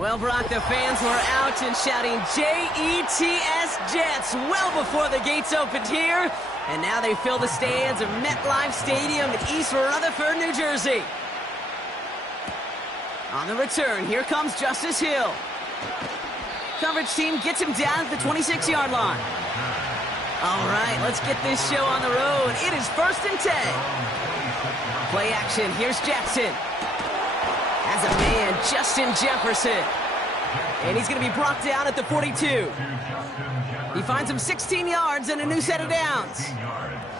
Well, Brock, the fans were out and shouting J-E-T-S Jets well before the gates opened here. And now they fill the stands of MetLife Stadium in East Rutherford, New Jersey. On the return, here comes Justice Hill. Coverage team gets him down at the 26-yard line. All right, let's get this show on the road. It is 1st and 10. Play action, here's Jackson. As a man, Justin Jefferson. And he's going to be brought down at the 42. He finds him 16 yards and a new set of downs.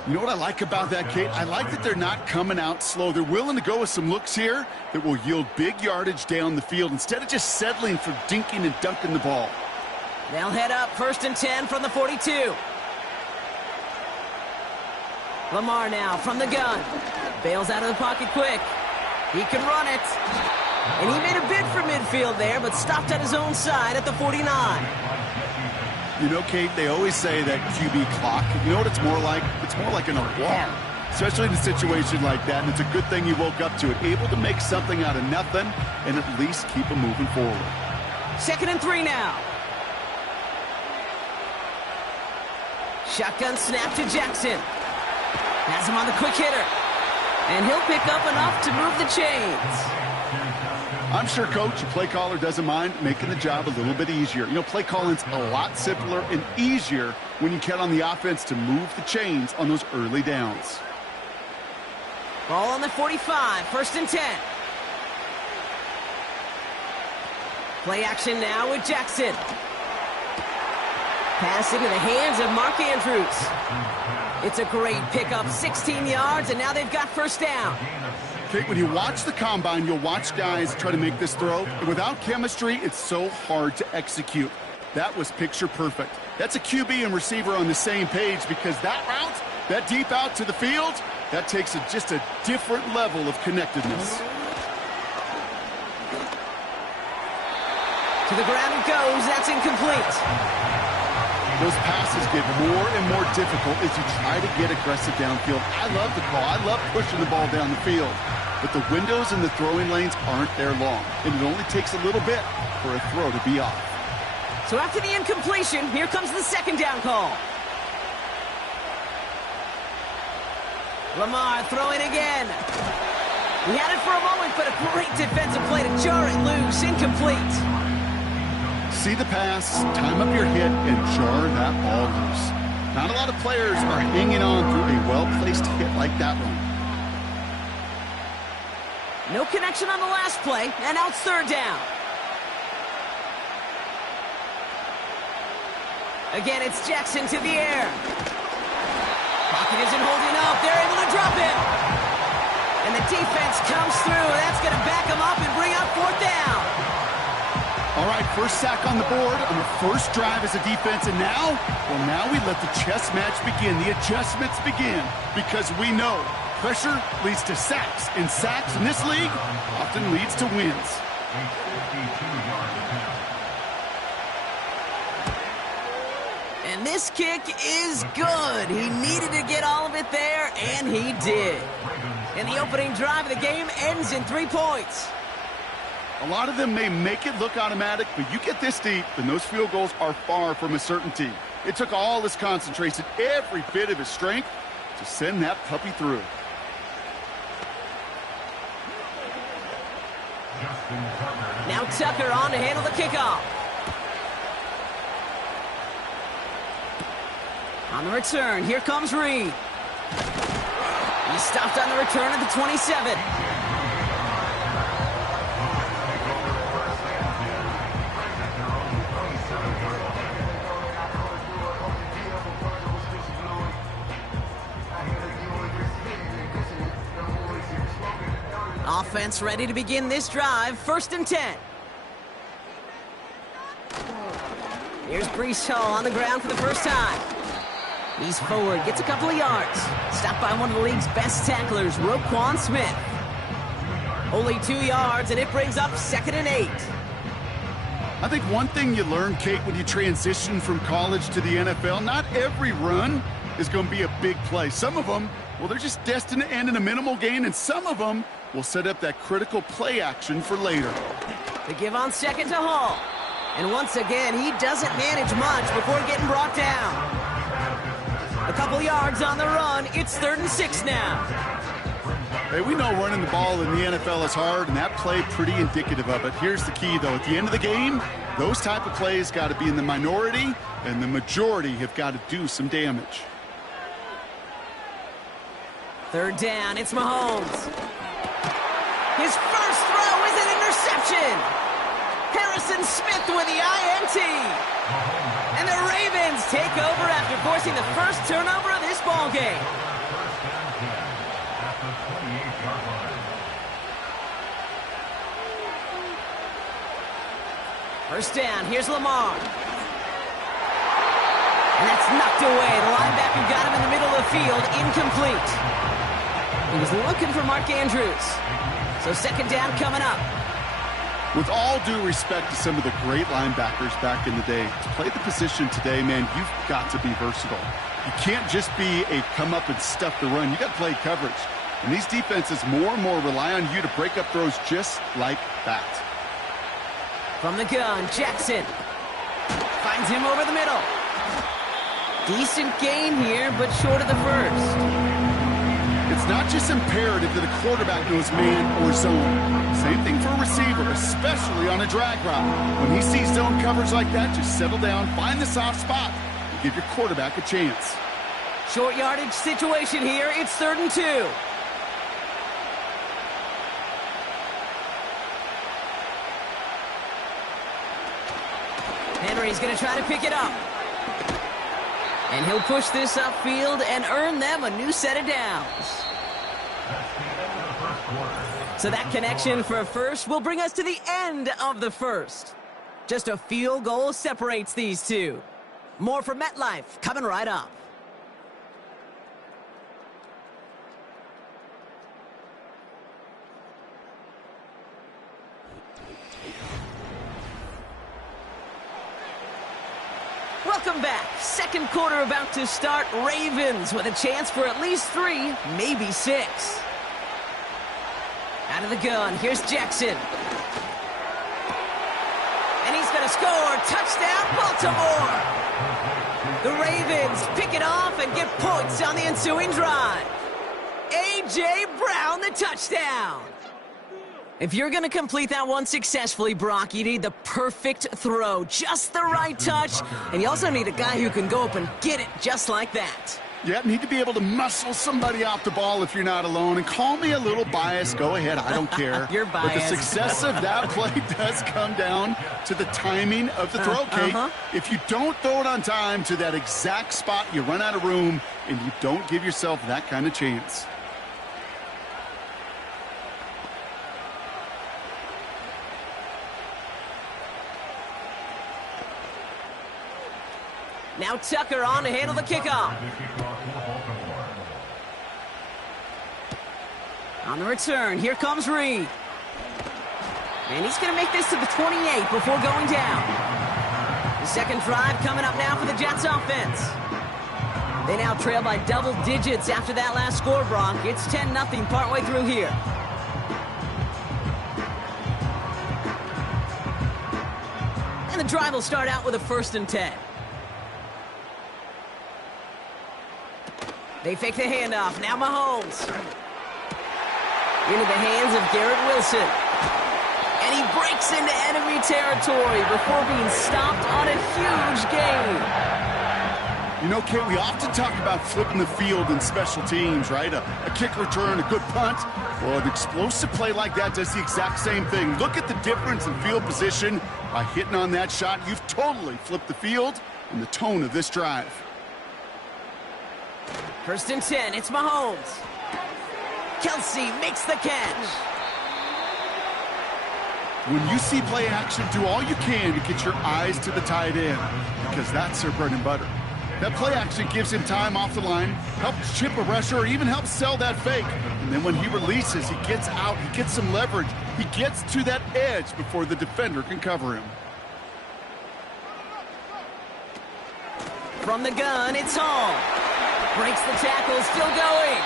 You know what I like about that, Kate? I like that they're not coming out slow. They're willing to go with some looks here that will yield big yardage down the field instead of just settling for dinking and dunking the ball. They'll head up 1st and 10 from the 42. Lamar now from the gun. Bails out of the pocket quick. He can run it. And he made a bid for midfield there, but stopped at his own side at the 49. You know, Kate, they always say that QB clock. You know what it's more like? It's more like an alarm, especially in a situation like that. And it's a good thing you woke up to it, able to make something out of nothing and at least keep them moving forward. 2nd and 3 now. Shotgun snap to Jackson. Has him on the quick hitter. And he'll pick up enough to move the chains. I'm sure Coach, the play caller, doesn't mind making the job a little bit easier. You know, play calling's a lot simpler and easier when you count on the offense to move the chains on those early downs. Ball on the 45, 1st and 10. Play action now with Jackson. Pass into the hands of Mark Andrews. It's a great pickup, 16 yards, and now they've got 1st down. Okay, when you watch the combine, you'll watch guys try to make this throw. And without chemistry, it's so hard to execute. That was picture perfect. That's a QB and receiver on the same page, because that route, that deep out to the field, that takes just a different level of connectedness. To the ground it goes. That's incomplete. Those passes get more and more difficult as you try to get aggressive downfield. I love the call. I love pushing the ball down the field. But the windows in the throwing lanes aren't there long, and it only takes a little bit for a throw to be off. So after the incompletion, here comes the 2nd down call. Lamar throwing again. He had it for a moment, but a great defensive play to jar it loose. Incomplete. See the pass, time up your hit, and jar that ball loose. Not a lot of players are hanging on through a well-placed hit like that one. No connection on the last play, and now it's 3rd down. Again, it's Jackson to the air. Pocket isn't holding up. They're able to drop it. And the defense comes through. That's going to back them up and bring up 4th down. All right, 1st sack on the board on the 1st drive as a defense. And now, well, now we let the chess match begin. The adjustments begin, because we know pressure leads to sacks. And sacks in this league often leads to wins. And this kick is good. He needed to get all of it there, and he did. And the opening drive of the game ends in 3 points. A lot of them may make it look automatic, but you get this deep, and those field goals are far from a certainty. It took all his concentration, every bit of his strength, to send that puppy through. Now Tucker on to handle the kickoff. On the return, here comes Reed. He stopped on the return at the 27. Offense ready to begin this drive, 1st and 10. Here's Breece Hall on the ground for the 1st time. He's forward, gets a couple of yards. Stopped by one of the league's best tacklers, Roquan Smith. Only 2 yards, and it brings up 2nd and 8. I think one thing you learn, Kate, when you transition from college to the NFL, not every run is going to be a big play. Some of them, well, they're just destined to end in a minimal gain, and some of them will set up that critical play action for later. The give on 2nd to Hall. And once again, he doesn't manage much before getting brought down. A couple yards on the run. It's 3rd and 6 now. Hey, we know running the ball in the NFL is hard, and that play pretty indicative of it. Here's the key, though. At the end of the game, those type of plays got to be in the minority, and the majority have got to do some damage. 3rd down. It's Mahomes. His first throw is an interception. Harrison Smith with the INT. And the Ravens take over after forcing the first turnover of this ballgame. First down, here's Lamar. And that's knocked away. The linebacker got him in the middle of the field, incomplete. He was looking for Mark Andrews. So 2nd down coming up. With all due respect to some of the great linebackers back in the day, to play the position today, man, you've got to be versatile. You can't just be a come up and stuff the run. You got to play coverage. And these defenses more and more rely on you to break up throws just like that. From the gun, Jackson finds him over the middle. Decent gain here, but short of the first. It's not just imperative that a quarterback knows man or zone. Same thing for a receiver, especially on a drag route. When he sees zone coverage like that, just settle down, find the soft spot, and give your quarterback a chance. Short yardage situation here. It's 3rd and 2. receiver. He's going to try to pick it up. And he'll push this upfield and earn them a new set of downs. So that connection for a first will bring us to the end of the first. Just a field goal separates these two. More from MetLife coming right up. Welcome back. Second quarter about to start. Ravens with a chance for at least 3, maybe 6. Out of the gun, here's Jackson. And he's going to score. Touchdown, Baltimore. The Ravens pick it off and get points on the ensuing drive. A.J. Brown, the touchdown. If you're going to complete that one successfully, Brock, you need the perfect throw, just the right touch, and you also need a guy who can go up and get it just like that. Yeah, need to be able to muscle somebody off the ball if you're not alone. And call me a little biased. Go ahead. I don't care. You're biased. But the success of that play does come down to the timing of the throw, Kate. If you don't throw it on time to that exact spot, you run out of room, and you don't give yourself that kind of chance. Now Tucker on to handle the kickoff. On the return, here comes Reed. And he's going to make this to the 28 before going down. The second drive coming up now for the Jets offense. They now trail by double digits after that last score, Brock. It's 10-0 partway through here. And the drive will start out with a 1st and 10. They fake the handoff. Now Mahomes. Into the hands of Garrett Wilson. And he breaks into enemy territory before being stopped on a huge gain. You know, Kate, we often talk about flipping the field in special teams, right? A kick return, a good punt. Well, an explosive play like that does the exact same thing. Look at the difference in field position. By hitting on that shot, you've totally flipped the field and the tone of this drive. 1st and 10, it's Mahomes. Kelsey makes the catch. When you see play action, do all you can to get your eyes to the tight end, because that's their bread and butter. That play action gives him time off the line, helps chip a rusher, or even helps sell that fake. And then when he releases, he gets out, he gets some leverage. He gets to that edge before the defender can cover him. From the gun, it's Hall. Breaks the tackle, still going.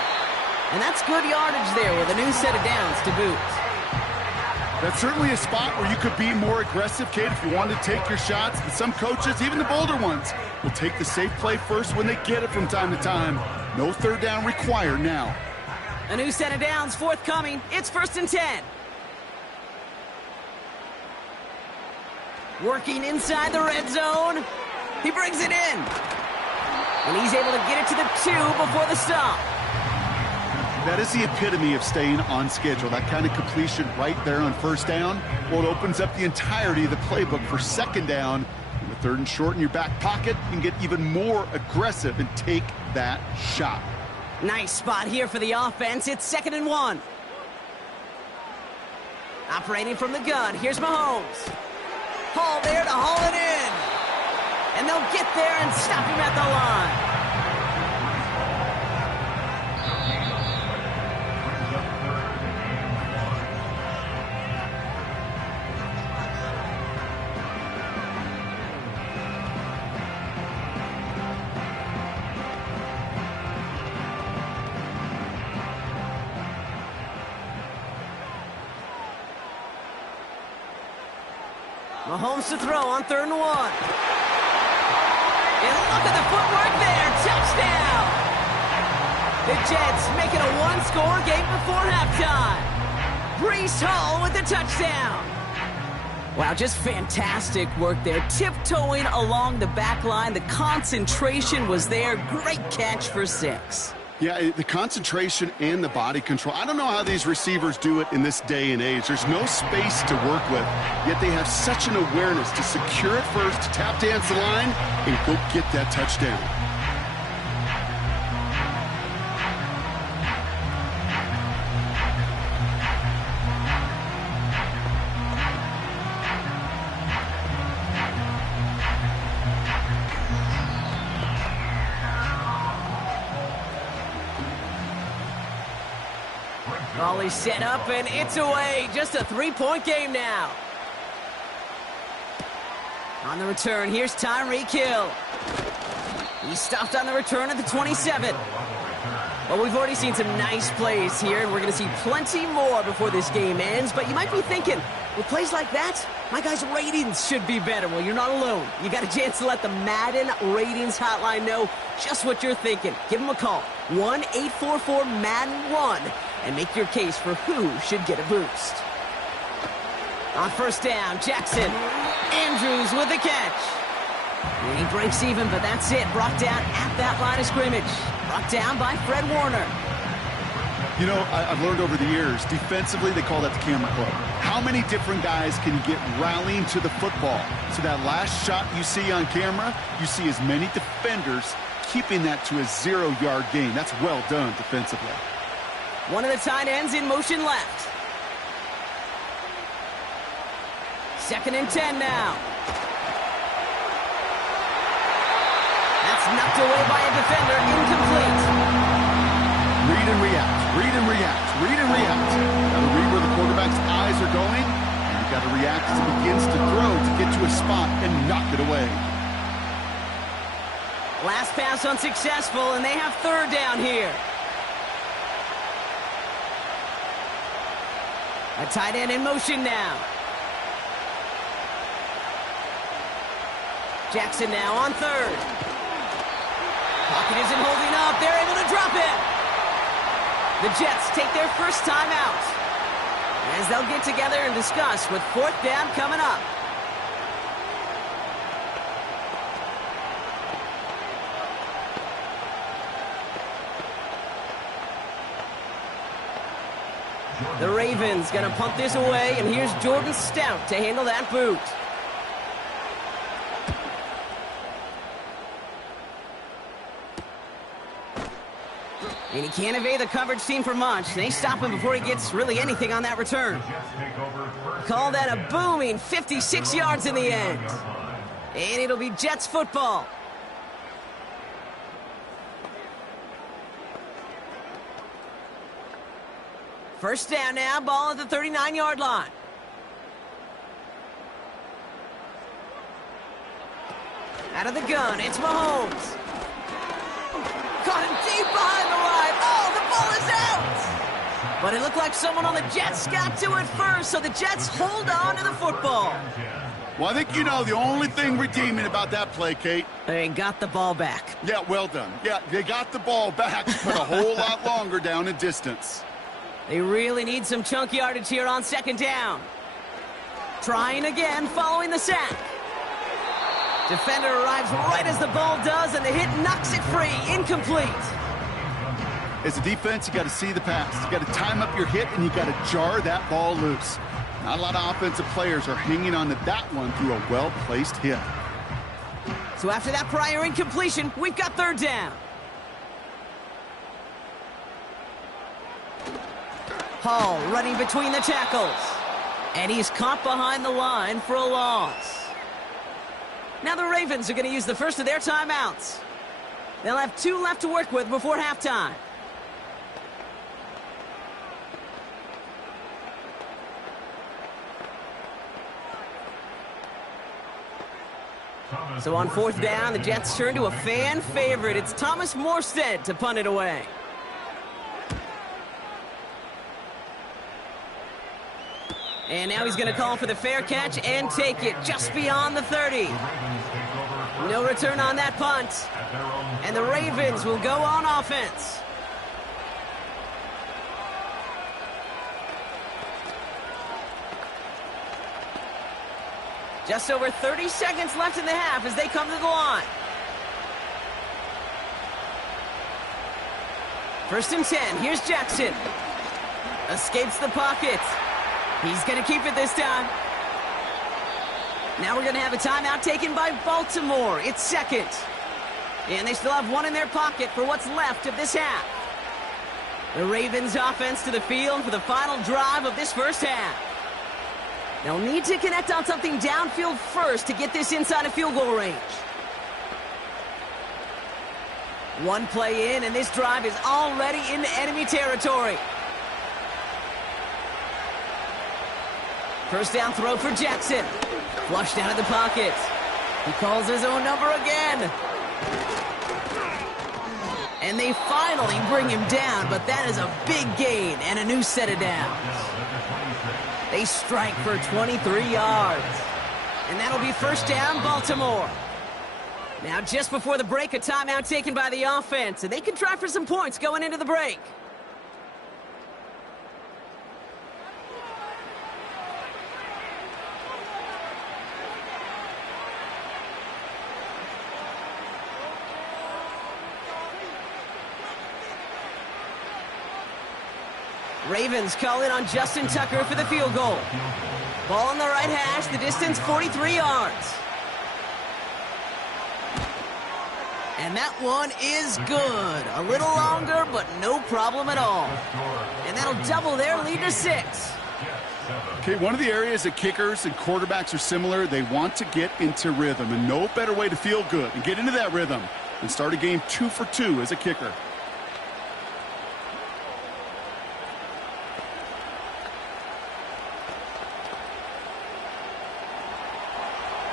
And that's good yardage there with a new set of downs to boot. That's certainly a spot where you could be more aggressive, Kate, if you wanted to take your shots. But some coaches, even the bolder ones, will take the safe play first when they get it from time to time. No 3rd down required now. A new set of downs forthcoming. It's 1st and 10. Working inside the red zone. He brings it in. And he's able to get it to the 2 before the stop. That is the epitome of staying on schedule. That kind of completion right there on 1st down. Well, it opens up the entirety of the playbook for 2nd down. With 3rd and short in your back pocket, you can get even more aggressive and take that shot. Nice spot here for the offense. It's 2nd and 1. Operating from the gun, here's Mahomes. Hall there to haul it in. And they'll get there and stop him at the line. Mahomes to throw on 3rd and 1. And look at the footwork there. Touchdown! The Jets make it a one-score game before halftime. Breece Hall with the touchdown. Wow, just fantastic work there. Tiptoeing along the back line. The concentration was there. Great catch for 6. Yeah, the concentration and the body control. I don't know how these receivers do it in this day and age. There's no space to work with, yet they have such an awareness to secure it first, to tap dance the line, and go get that touchdown. Volley set up, and it's away. Just a three-point game now. On the return, here's Tyreek Hill. He stopped on the return at the 27. Well, we've already seen some nice plays here, and we're going to see plenty more before this game ends. But you might be thinking, with plays like that, my guys' ratings should be better. Well, you're not alone. You got a chance to let the Madden Ratings Hotline know just what you're thinking. Give them a call, 1-844-MADDEN-1, and make your case for who should get a boost. On first down, Jackson. Andrews with the catch. And he breaks even, but that's it. Brought down at that line of scrimmage. Brought down by Fred Warner. You know, I've learned over the years, defensively, they call that the camera club. How many different guys can you get rallying to the football? So that last shot you see on camera, you see as many defenders keeping that to a 0-yard gain. That's well done defensively. One of the tight ends in motion left. 2nd and 10 now. That's knocked away by a defender, incomplete. Read and react, read and react, read and react. Got to read where the quarterback's eyes are going, and you got to react as he begins to throw to get to a spot and knock it away. Last pass unsuccessful, and they have 3rd down here. A tight end in motion now. Jackson now on 3rd. Pocket isn't holding up. They're able to drop it. The Jets take their first time out, as they'll get together and discuss with 4th down coming up. The Ravens going to punt this away, and here's Jordan Stout to handle that boot. And he can't evade the coverage team for much. They stop him before he gets really anything on that return. Call that a booming 56 yards in the end. And it'll be Jets football. First down now, ball at the 39-yard line. Out of the gun, it's Mahomes. Caught him deep behind the line. Oh, the ball is out! But it looked like someone on the Jets got to it first, so the Jets hold on to the football. Well, I think you know the only thing redeeming about that play, Kate. They got the ball back. Yeah, well done. Yeah, they got the ball back, but a whole lot longer down in distance. They really need some chunk yardage here on 2nd down. Trying again following the sack. Defender arrives right as the ball does, and the hit knocks it free. Incomplete. As a defense, you got to see the pass. You got to time up your hit, and you got to jar that ball loose. Not a lot of offensive players are hanging on to that one through a well-placed hit. So after that prior incompletion, we've got 3rd down. Hall running between the tackles. And he's caught behind the line for a loss. Now the Ravens are going to use the first of their timeouts. They'll have 2 left to work with before halftime. So on 4th down, the Jets turn to a fan favorite. It's Thomas Morstead to punt it away. And now he's going to call for the fair catch and take it just beyond the 30. No return on that punt. And the Ravens will go on offense. Just over 30 seconds left in the half as they come to the line. First and 10. Here's Jackson. Escapes the pocket. He's going to keep it this time. Now we're going to have a timeout taken by Baltimore. It's second. And they still have one in their pocket for what's left of this half. The Ravens offense to the field for the final drive of this first half. They'll need to connect on something downfield first to get this inside of field goal range. One play in, and this drive is already into enemy territory. First down throw for Jackson. Flushed out of the pocket. He calls his own number again. And they finally bring him down, but that is a big gain and a new set of downs. They strike for 23 yards. And that'll be first down, Baltimore. Now, just before the break, a timeout taken by the offense, and they can try for some points going into the break. Ravens call in on Justin Tucker for the field goal. Ball on the right hash, the distance 43 yards. And that one is good. A little longer, but no problem at all. And that'll double their lead to 6. Okay, one of the areas that kickers and quarterbacks are similar, they want to get into rhythm. And no better way to feel good and get into that rhythm than start a game 2 for 2 as a kicker.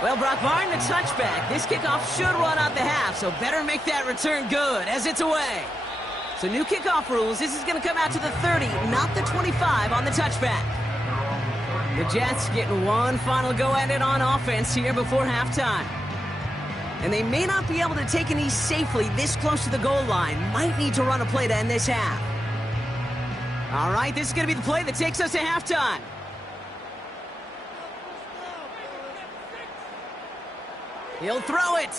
Well, Brock, barring the touchback, this kickoff should run out the half, so better make that return good as it's away. So new kickoff rules, this is going to come out to the 30, not the 25 on the touchback. The Jets getting one final go at it on offense here before halftime. And they may not be able to take a knee safely this close to the goal line. Might need to run a play to end this half. All right, this is going to be the play that takes us to halftime. He'll throw it.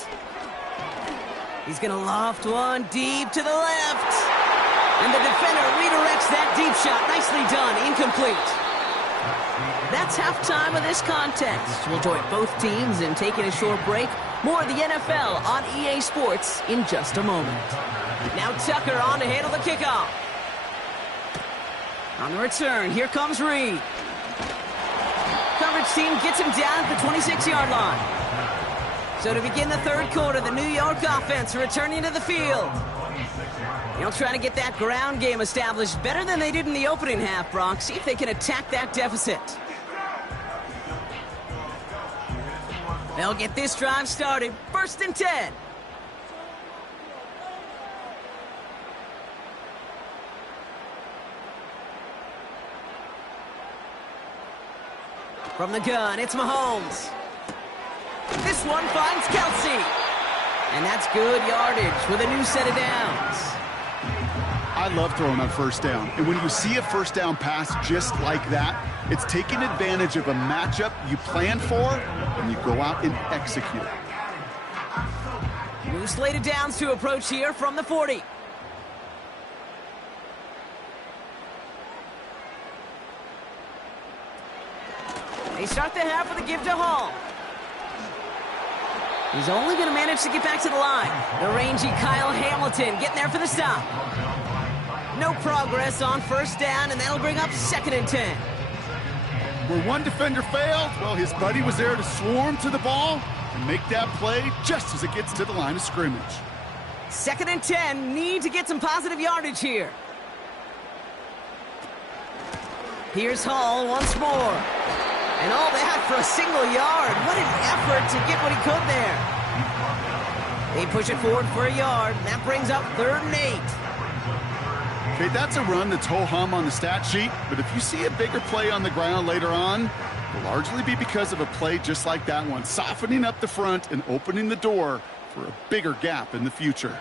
He's going to loft one deep to the left. And the defender redirects that deep shot. Nicely done. Incomplete. That's halftime of this contest. We'll join both teams in taking a short break. More of the NFL on EA Sports in just a moment. Now Tucker on to handle the kickoff. On the return, here comes Reed. Coverage team gets him down at the 26-yard line. So to begin the third quarter, the New York offense returning to the field. They'll try to get that ground game established better than they did in the opening half, Brock. See if they can attack that deficit. They'll get this drive started. First and 10. From the gun, it's Mahomes. This one finds Kelsey. And that's good yardage with a new set of downs. I love throwing on first down. And when you see a first down pass just like that, it's taking advantage of a matchup you plan for, and you go out and execute. New slate of downs to approach here from the 40. They start the half with a give to Hall. He's only going to manage to get back to the line. The rangy Kyle Hamilton getting there for the stop. No progress on first down, and that'll bring up second and 10. Where one defender failed, well, his buddy was there to swarm to the ball and make that play just as it gets to the line of scrimmage. Second and 10, need to get some positive yardage here. Here's Hall once more. And all that for a single yard. What an effort to get what he could there. They push it forward for a yard. And that brings up 3rd and 8. Okay, that's a run that's ho-hum on the stat sheet. But if you see a bigger play on the ground later on, it'll largely be because of a play just like that one, softening up the front and opening the door for a bigger gap in the future.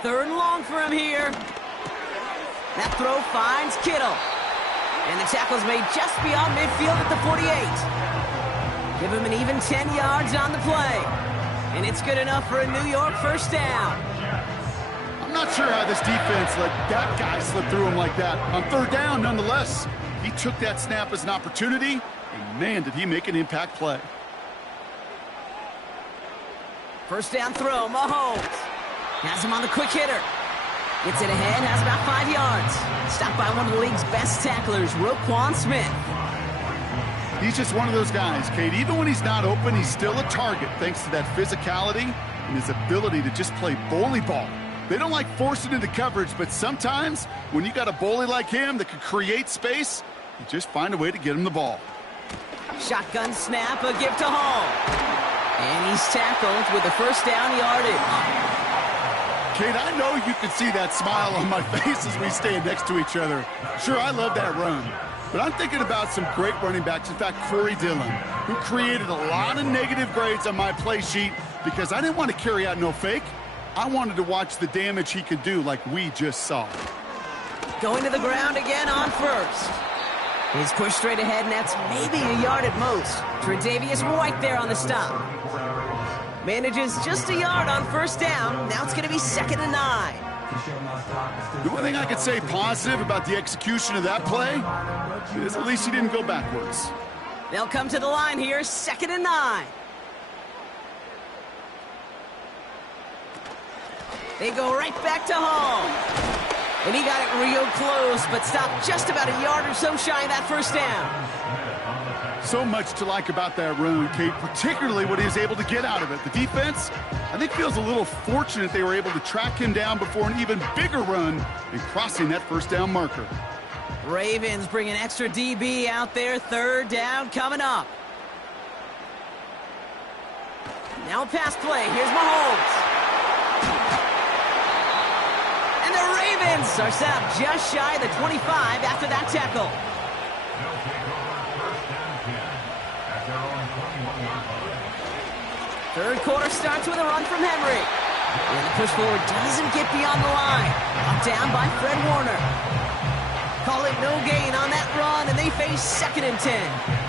3rd and long for him here. That throw finds Kittle. And the tackle's made just beyond midfield at the 48. Give him an even 10 yards on the play. And it's good enough for a New York first down. I'm not not sure how this defense let that guy slip through him like that. On third down, nonetheless, he took that snap as an opportunity, and man, did he make an impact play. First down throw, Mahomes. Has him on the quick hitter. Gets it ahead, has about 5 yards. Stopped by one of the league's best tacklers, Roquan Smith. He's just one of those guys, Kate. Even when he's not open, he's still a target thanks to that physicality and his ability to just play bully ball. They don't like forcing into coverage, but sometimes when you got a bully like him that can create space, you just find a way to get him the ball. Shotgun snap, a give to Hall. And he's tackled with a first down yardage. Kate, I know you can see that smile on my face as we stand next to each other. Sure, I love that run. But I'm thinking about some great running backs. In fact, Corey Dillon, who created a lot of negative grades on my play sheet because I didn't want to carry out no fake. I wanted to watch the damage he could do like we just saw. Going to the ground again on first. His push straight ahead, and that's maybe a yard at most. Tre'Davious White there on the stop. Manages just a yard on first down. Now it's going to be 2nd and 9. The only thing I could say positive about the execution of that play is at least he didn't go backwards. They'll come to the line here, 2nd and 9. They go right back to Hall. And he got it real close, but stopped just about a yard or so shy of that first down. So much to like about that run, Kate, particularly what he was able to get out of it. The defense, I think, feels a little fortunate they were able to track him down before an even bigger run and crossing that first down marker. Ravens bring an extra DB out there. 3rd down coming up. Now a pass play. Here's Mahomes. And the Ravens are set up just shy of the 25 after that tackle. Third quarter starts with a run from Henry. And the push forward doesn't get beyond the line. Up down by Fred Warner. Call it no gain on that run, and they face 2nd and 10.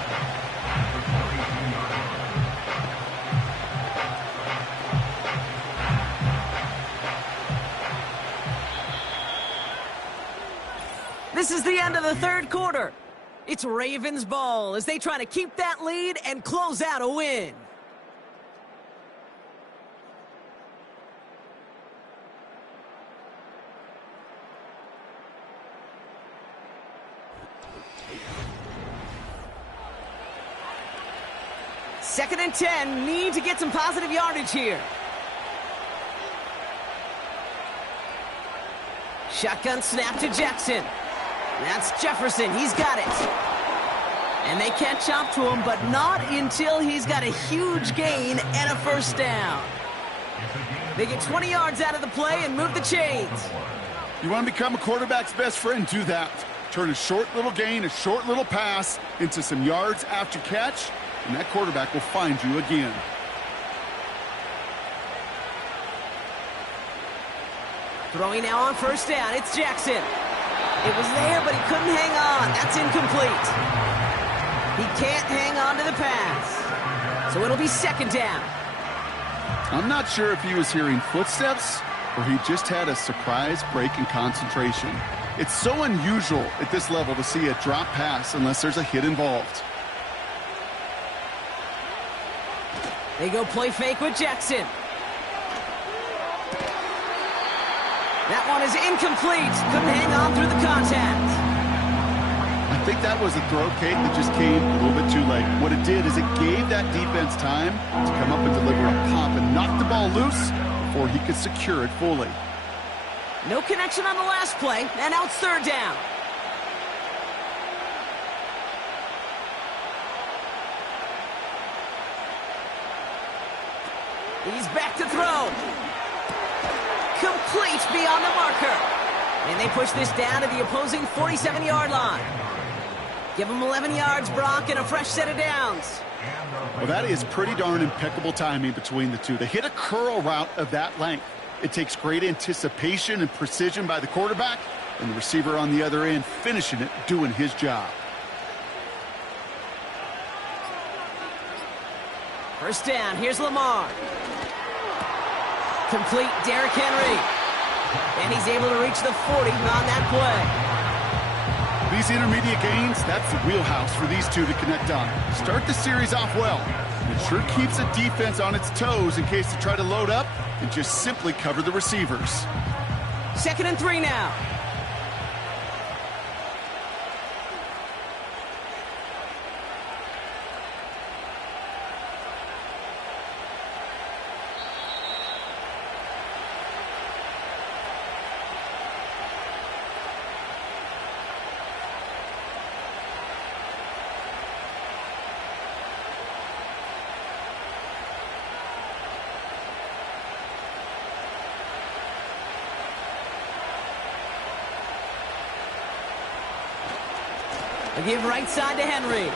This is the end of the 3rd quarter. It's Ravens ball as they try to keep that lead and close out a win. Second and 10, need to get some positive yardage here. Shotgun snap to Jackson. That's Jefferson, he's got it. And they catch up to him, but not until he's got a huge gain and a first down. They get 20 yards out of the play and move the chains. You want to become a quarterback's best friend, do that. Turn a short little gain, a short little pass into some yards after catch, and that quarterback will find you again. Throwing now on first down, it's Jackson. It was there, but he couldn't hang on. That's incomplete. He can't hang on to the pass. So it'll be 2nd down. I'm not sure if he was hearing footsteps or he just had a surprise break in concentration. It's so unusual at this level to see a drop pass unless there's a hit involved. They go play fake with Jackson. That one is incomplete. Couldn't hang on through the contact. I think that was a throw, Kate, that just came a little bit too late. What it did is it gave that defense time to come up and deliver a pop and knock the ball loose before he could secure it fully. No connection on the last play, and now it's 3rd down. He's back to throw. Complete beyond the marker. And they push this down to the opposing 47-yard line. Give them 11 yards, Brock, and a fresh set of downs. Well, that is pretty darn impeccable timing between the two. They hit a curl route of that length. It takes great anticipation and precision by the quarterback, and the receiver on the other end finishing it, doing his job. First down, here's Lamar. Complete, Derrick Henry. And he's able to reach the 40 on that play. These intermediate gains, that's the wheelhouse for these two to connect on. Start the series off well. It sure keeps the defense on its toes in case they try to load up and just simply cover the receivers. 2nd and 3 now. A give right side to Henry.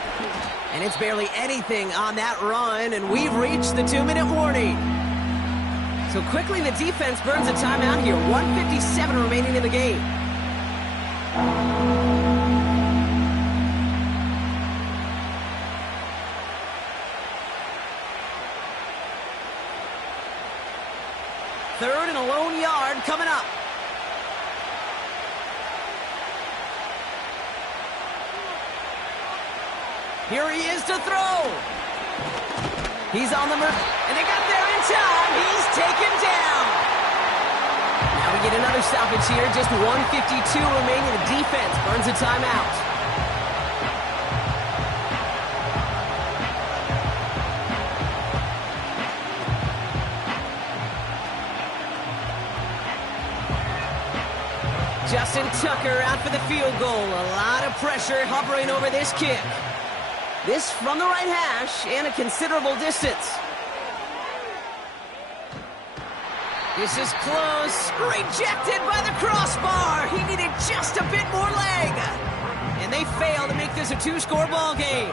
And it's barely anything on that run, and we've reached the 2-minute warning. So quickly the defense burns a timeout here. 1:57 remaining in the game. Third and a lone yard coming up. Here he is to throw. He's on the move, and they got there in time. He's taken down. Now we get another stoppage here. Just 1:52 remaining. The defense burns a timeout. Justin Tucker out for the field goal. A lot of pressure hovering over this kick. This from the right hash and a considerable distance. This is close. Rejected by the crossbar. He needed just a bit more leg. And they fail to make this a 2-score ball game.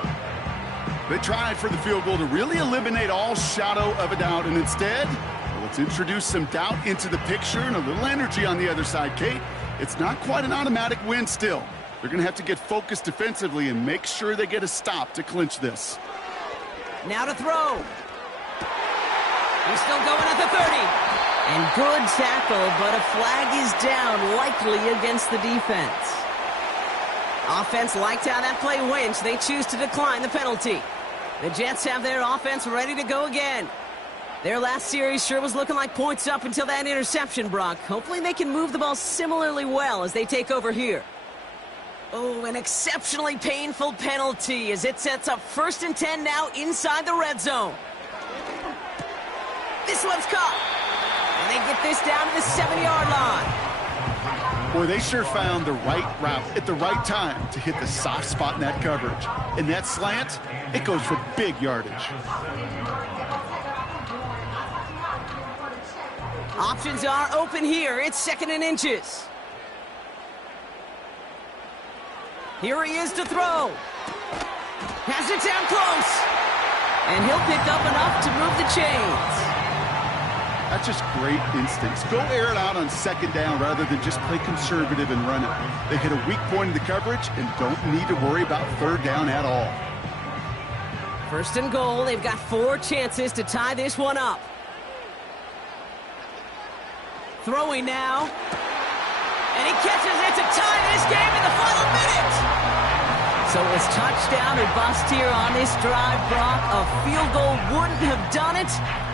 They tried for the field goal to really eliminate all shadow of a doubt, and instead, well, let's introduce some doubt into the picture and a little energy on the other side, Kate. It's not quite an automatic win still. They're going to have to get focused defensively and make sure they get a stop to clinch this. Now to throw. He's still going at the 30. And good tackle, but a flag is down, likely against the defense. Offense liked how that play went. They choose to decline the penalty. The Jets have their offense ready to go again. Their last series sure was looking like points up until that interception, Brock. Hopefully they can move the ball similarly well as they take over here. Oh, an exceptionally painful penalty as it sets up 1st and 10 now inside the red zone. This one's caught. And they get this down to the 7-yard line. Boy, they sure found the right route at the right time to hit the soft spot in that coverage. And that slant, it goes for big yardage. Options are open here. It's 2nd and inches. Here he is to throw. Has it down close. And he'll pick up enough to move the chains. That's just great instincts. Go air it out on 2nd down rather than just play conservative and run it. They hit a weak point in the coverage and don't need to worry about 3rd down at all. 1st and goal. They've got 4 chances to tie this one up. Throwing now. And he catches it to tie this game in the final minute. So it was touchdown or bust here on this drive, Brock. A field goal wouldn't have done it,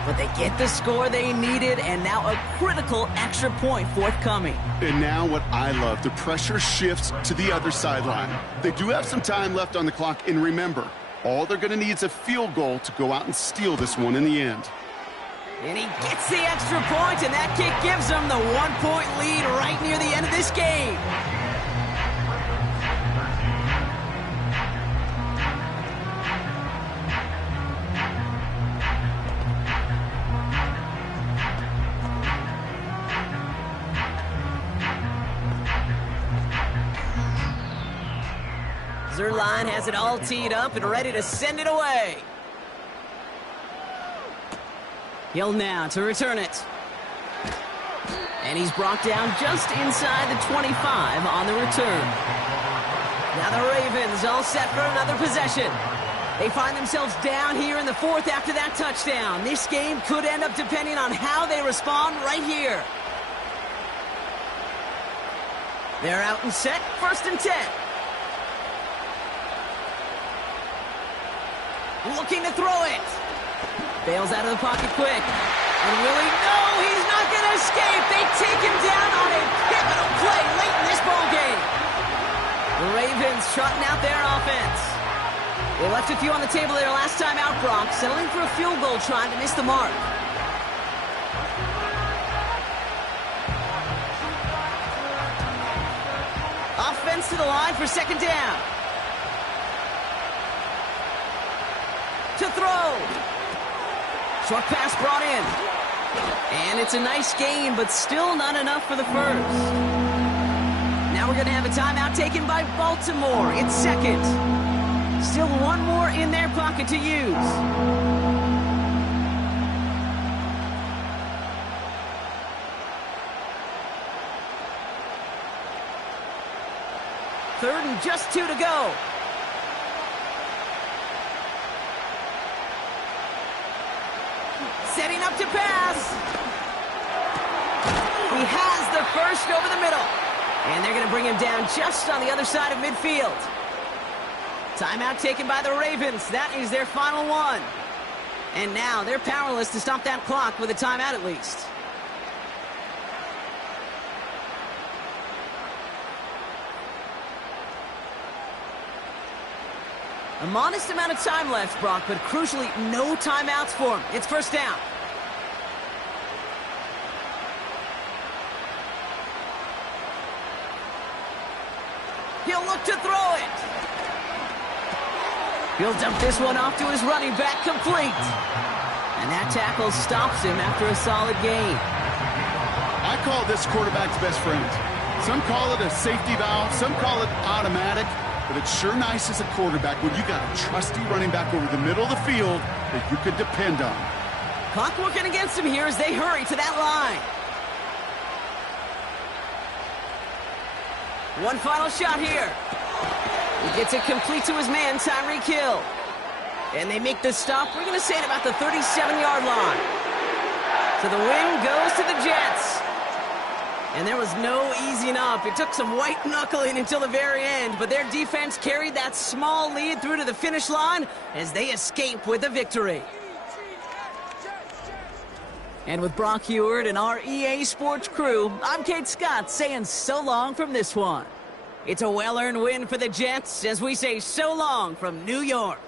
but they get the score they needed, and now a critical extra point forthcoming. And now what I love, the pressure shifts to the other sideline. They do have some time left on the clock, and remember, all they're going to need is a field goal to go out and steal this one in the end. And he gets the extra point, and that kick gives them the 1-point lead right near the end of this game. Zerline has it all teed up and ready to send it away. Hill now to return it. And he's brought down just inside the 25 on the return. Now the Ravens all set for another possession. They find themselves down here in the 4th after that touchdown. This game could end up depending on how they respond right here. They're out and set, 1st and 10. Looking to throw it. Bails out of the pocket quick. And Willie, no, he's not going to escape. They take him down on a pivotal play late in this ball game. The Ravens trotting out their offense. They left a few on the table their last time out, Brock, settling for a field goal trying to miss the mark. Offense to the line for 2nd down. To throw. Short pass brought in. And it's a nice gain, but still not enough for the first. Now we're going to have a timeout taken by Baltimore. It's 2nd. Still one more in their pocket to use. Third and just 2 to go. Setting up to pass. He has the first over the middle. And they're going to bring him down just on the other side of midfield. Timeout taken by the Ravens. That is their final one. And now they're powerless to stop that clock with a timeout at least. A modest amount of time left, Brock, but crucially, no timeouts for him. It's 1st down. He'll look to throw it. He'll dump this one off to his running back, complete. And that tackle stops him after a solid gain. I call this quarterback's best friend. Some call it a safety valve, some call it automatic, but it's sure nice as a quarterback when you got a trusty running back over the middle of the field that you could depend on. Clock working against him here as they hurry to that line. One final shot here. He gets it complete to his man, Tyreek Hill. And they make the stop, we're going to say at about the 37-yard line. So the win goes to the Jets. And there was no easing up. It took some white knuckling until the very end, but their defense carried that small lead through to the finish line as they escape with a victory. And with Brock Heward and our EA Sports crew, I'm Kate Scott saying so long from this one. It's a well-earned win for the Jets as we say so long from New York.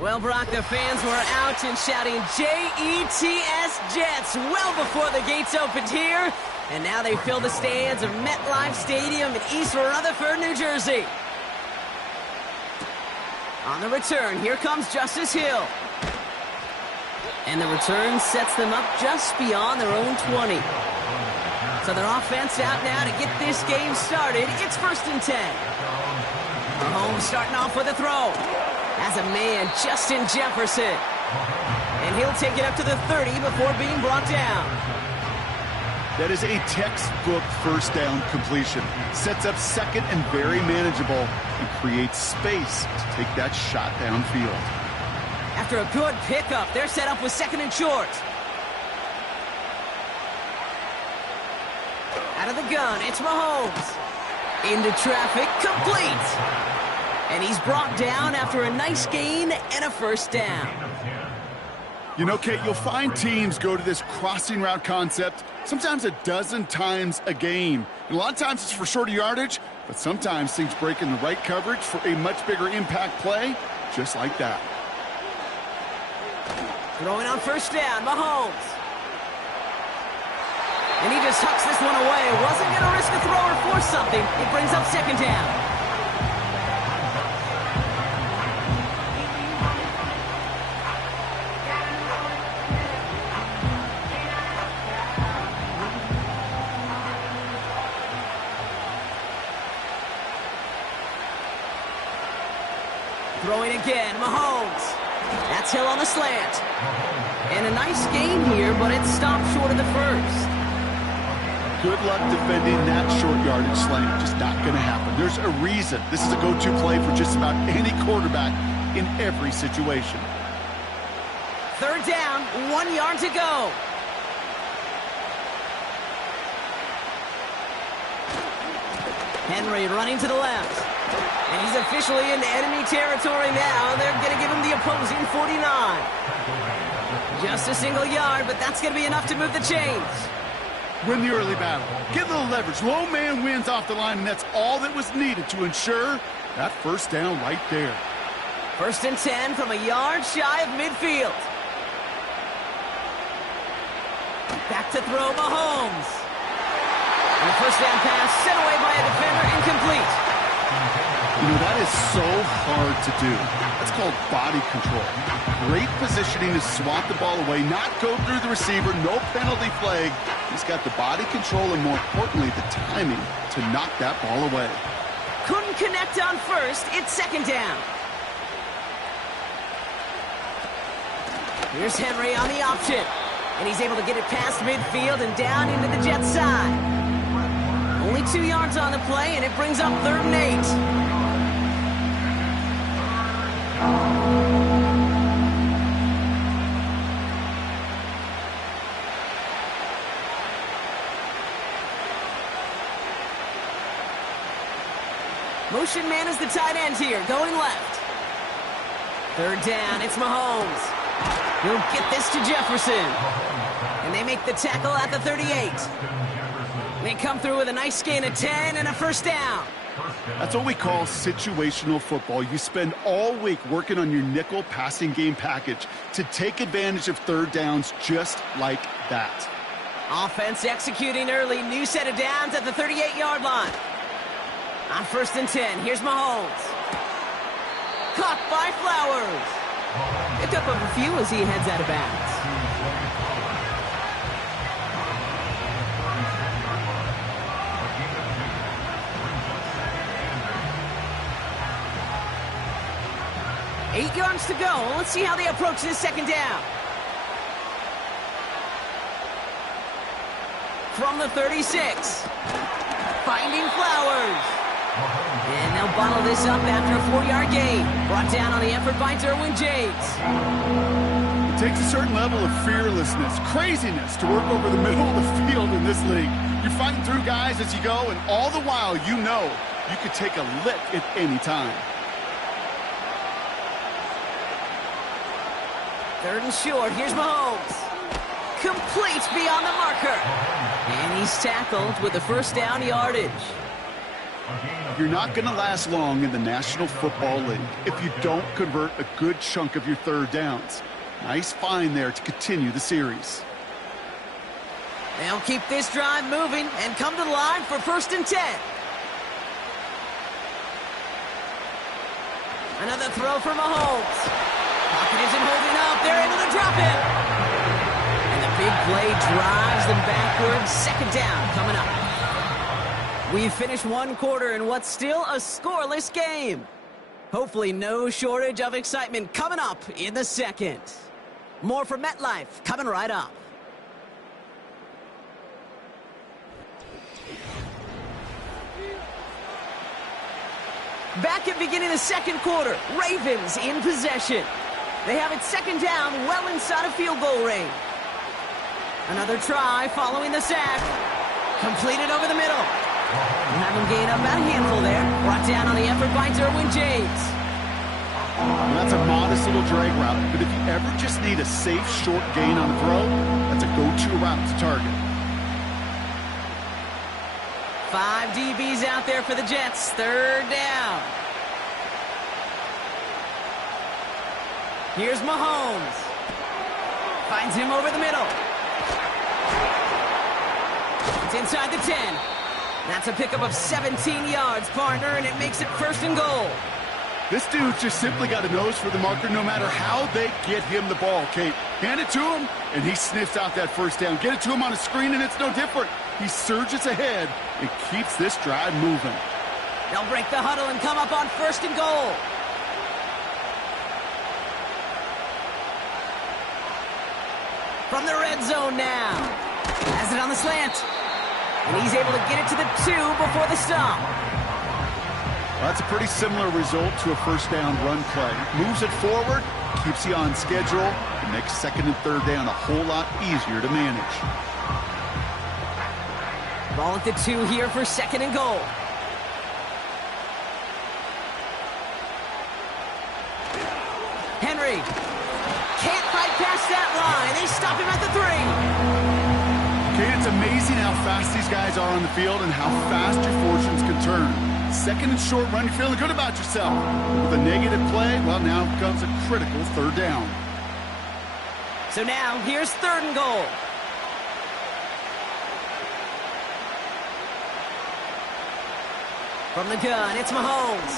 Well, Brock, the fans were out and shouting J-E-T-S Jets well before the gates opened here. And now they fill the stands of MetLife Stadium in East Rutherford, New Jersey. On the return, here comes Justice Hill. And the return sets them up just beyond their own 20. So their offense out now to get this game started. It's 1st and 10. Mahomes starting off with a throw. As a man, Justin Jefferson. And he'll take it up to the 30 before being brought down. That is a textbook first down completion. Sets up second and very manageable and creates space to take that shot downfield. After a good pickup, they're set up with 2nd and short. Out of the gun, it's Mahomes. Into traffic, complete. And he's brought down after a nice gain and a 1st down. You know, Kate, you'll find teams go to this crossing route concept sometimes a dozen times a game. And a lot of times it's for shorter yardage, but sometimes things break in the right coverage for a much bigger impact play, just like that. Throwing on first down, Mahomes. And he just hucks this one away. Wasn't going to risk a throw or force something. It brings up second down. Throwing again, Mahomes. That's Hill on the slant. And a nice gain here, but it stopped short of the first. Good luck defending that short yardage slant. Just not going to happen. There's a reason this is a go-to play for just about any quarterback in every situation. Third down, 1 yard to go. Henry running to the left. And he's officially in enemy territory now. They're going to give him the opposing 49. Just a single yard, but that's going to be enough to move the chains. Win the early battle. Get a little leverage. Low man wins off the line, and that's all that was needed to ensure that first down right there. First and 10 from a yard shy of midfield. Back to throw, Mahomes. And the first down pass sent away by a defender, incomplete. You know, that is so hard to do. That's called body control. Great positioning to swat the ball away, not go through the receiver, no penalty flag. He's got the body control and, more importantly, the timing to knock that ball away. Couldn't connect on first. It's second down. Here's Henry on the option. And he's able to get it past midfield and down into the Jets' side. Only 2 yards on the play, and it brings up 3rd and 8. Motion man is the tight end here, going left. 3rd down, it's Mahomes. He'll get this to Jefferson. And they make the tackle at the 38. They come through with a nice gain of 10 and a first down. That's what we call situational football. You spend all week working on your nickel passing game package to take advantage of 3rd downs just like that. Offense executing early. New set of downs at the 38-yard line. On 1st and 10, here's Mahomes. Caught by Flowers. Picked up a few as he heads out of bounds. Eight yards to go. Let's see how they approach this second down. From the 36. Finding Flowers. And they'll bottle this up after a 4-yard gain. Brought down on the effort by Derwin James. It takes a certain level of fearlessness, craziness to work over the middle of the field in this league. You're fighting through guys as you go, and all the while you know you could take a lick at any time. 3rd and short. Here's Mahomes. Complete beyond the marker. And he's tackled with the first down yardage. You're not going to last long in the National Football League if you don't convert a good chunk of your 3rd downs. Nice find there to continue the series. They'll keep this drive moving and come to the line for 1st and 10. Another throw for Mahomes. Pocket isn't holding up. They're able to drop it. And the big play drives them backwards. Second down coming up. We've finished 1 quarter in what's still a scoreless game. Hopefully no shortage of excitement coming up in the second. More from MetLife coming right up. Back at beginning of the second quarter, Ravens in possession. They have it second down, well inside of field goal range. Another try following the sack. Completed over the middle. Have him gain up about a handful there. Brought down on the effort by Derwin James. Well, that's a modest little drag route, but if you ever just need a safe, short gain on a throw, that's a go-to route to target. 5 DBs out there for the Jets. 3rd down. Here's Mahomes. Finds him over the middle. It's inside the 10. That's a pickup of 17 yards, partner, and it makes it 1st and goal. This dude's just simply got a nose for the marker no matter how they get him the ball, Kate. Hand it to him, and he sniffs out that 1st down. Get it to him on a screen, and it's no different. He surges ahead and keeps this drive moving. They'll break the huddle and come up on 1st and goal. From the red zone now. Has it on the slant. And he's able to get it to the 2 before the stop. Well, that's a pretty similar result to a 1st down run play. Moves it forward, keeps you on schedule, and makes 2nd and 3rd down a whole lot easier to manage. Ball at the 2 here for 2nd and goal. Henry can't fight past that line. They stop him at the 3. Okay, it's amazing how fast these guys are on the field and how fast your fortunes can turn. 2nd and short run, you're feeling good about yourself. With a negative play, well, now comes a critical 3rd down. So now, here's 3rd and goal. From the gun, it's Mahomes.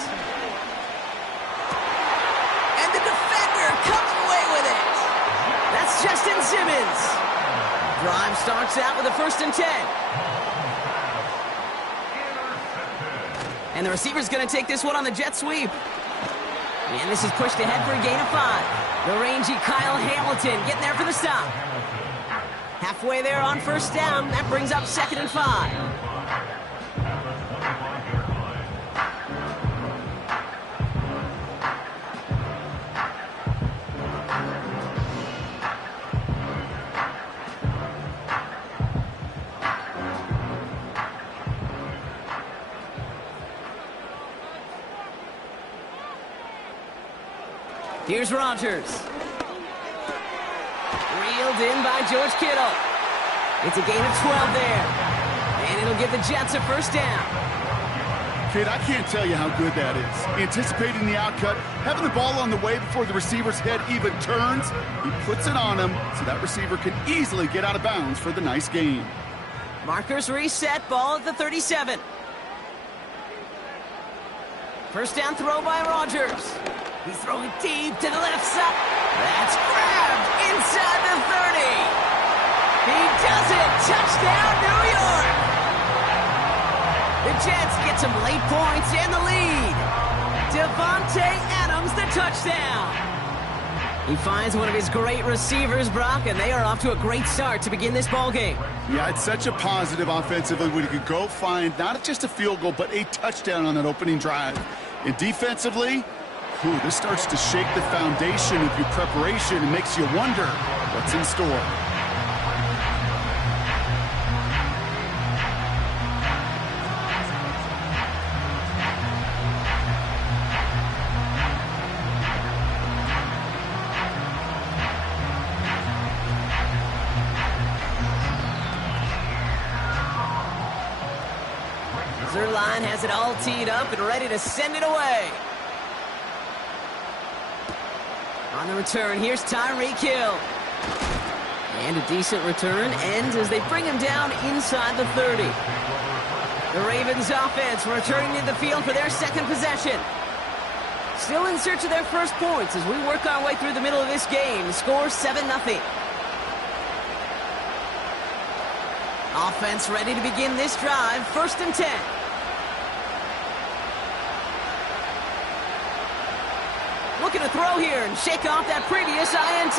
And the defender comes away with it. That's Justin Simmons. Drive starts out with a 1st and 10. And the receiver's going to take this one on the jet sweep. And this is pushed ahead for a gain of 5. The rangy Kyle Hamilton getting there for the stop. Halfway there on 1st down. That brings up 2nd and 5. Here's Rodgers. Reeled in by George Kittle. It's a gain of 12 there. And it'll give the Jets a 1st down. Kid, I can't tell you how good that is. Anticipating the outcut, having the ball on the way before the receiver's head even turns. He puts it on him so that receiver can easily get out of bounds for the nice gain. Markers reset, ball at the 37. 1st down throw by Rodgers. He's throwing deep to the left side. That's grabbed inside the 30. He does it. Touchdown, New York. The Jets get some late points and the lead. Devontae Adams, the touchdown. He finds one of his great receivers, Brock, and they are off to a great start to begin this ballgame. Yeah, it's such a positive offensively when you could go find not just a field goal, but a touchdown on that opening drive. And defensively, this starts to shake the foundation of your preparation and makes you wonder what's in store. Zerline has it all teed up and ready to send it away. On the return, here's Tyreek Hill. And a decent return ends as they bring him down inside the 30. The Ravens offense returning to the field for their 2nd possession. Still in search of their 1st points as we work our way through the middle of this game. The score 7-0. Offense ready to begin this drive. 1st and 10. Looking to throw here and shake off that previous INT.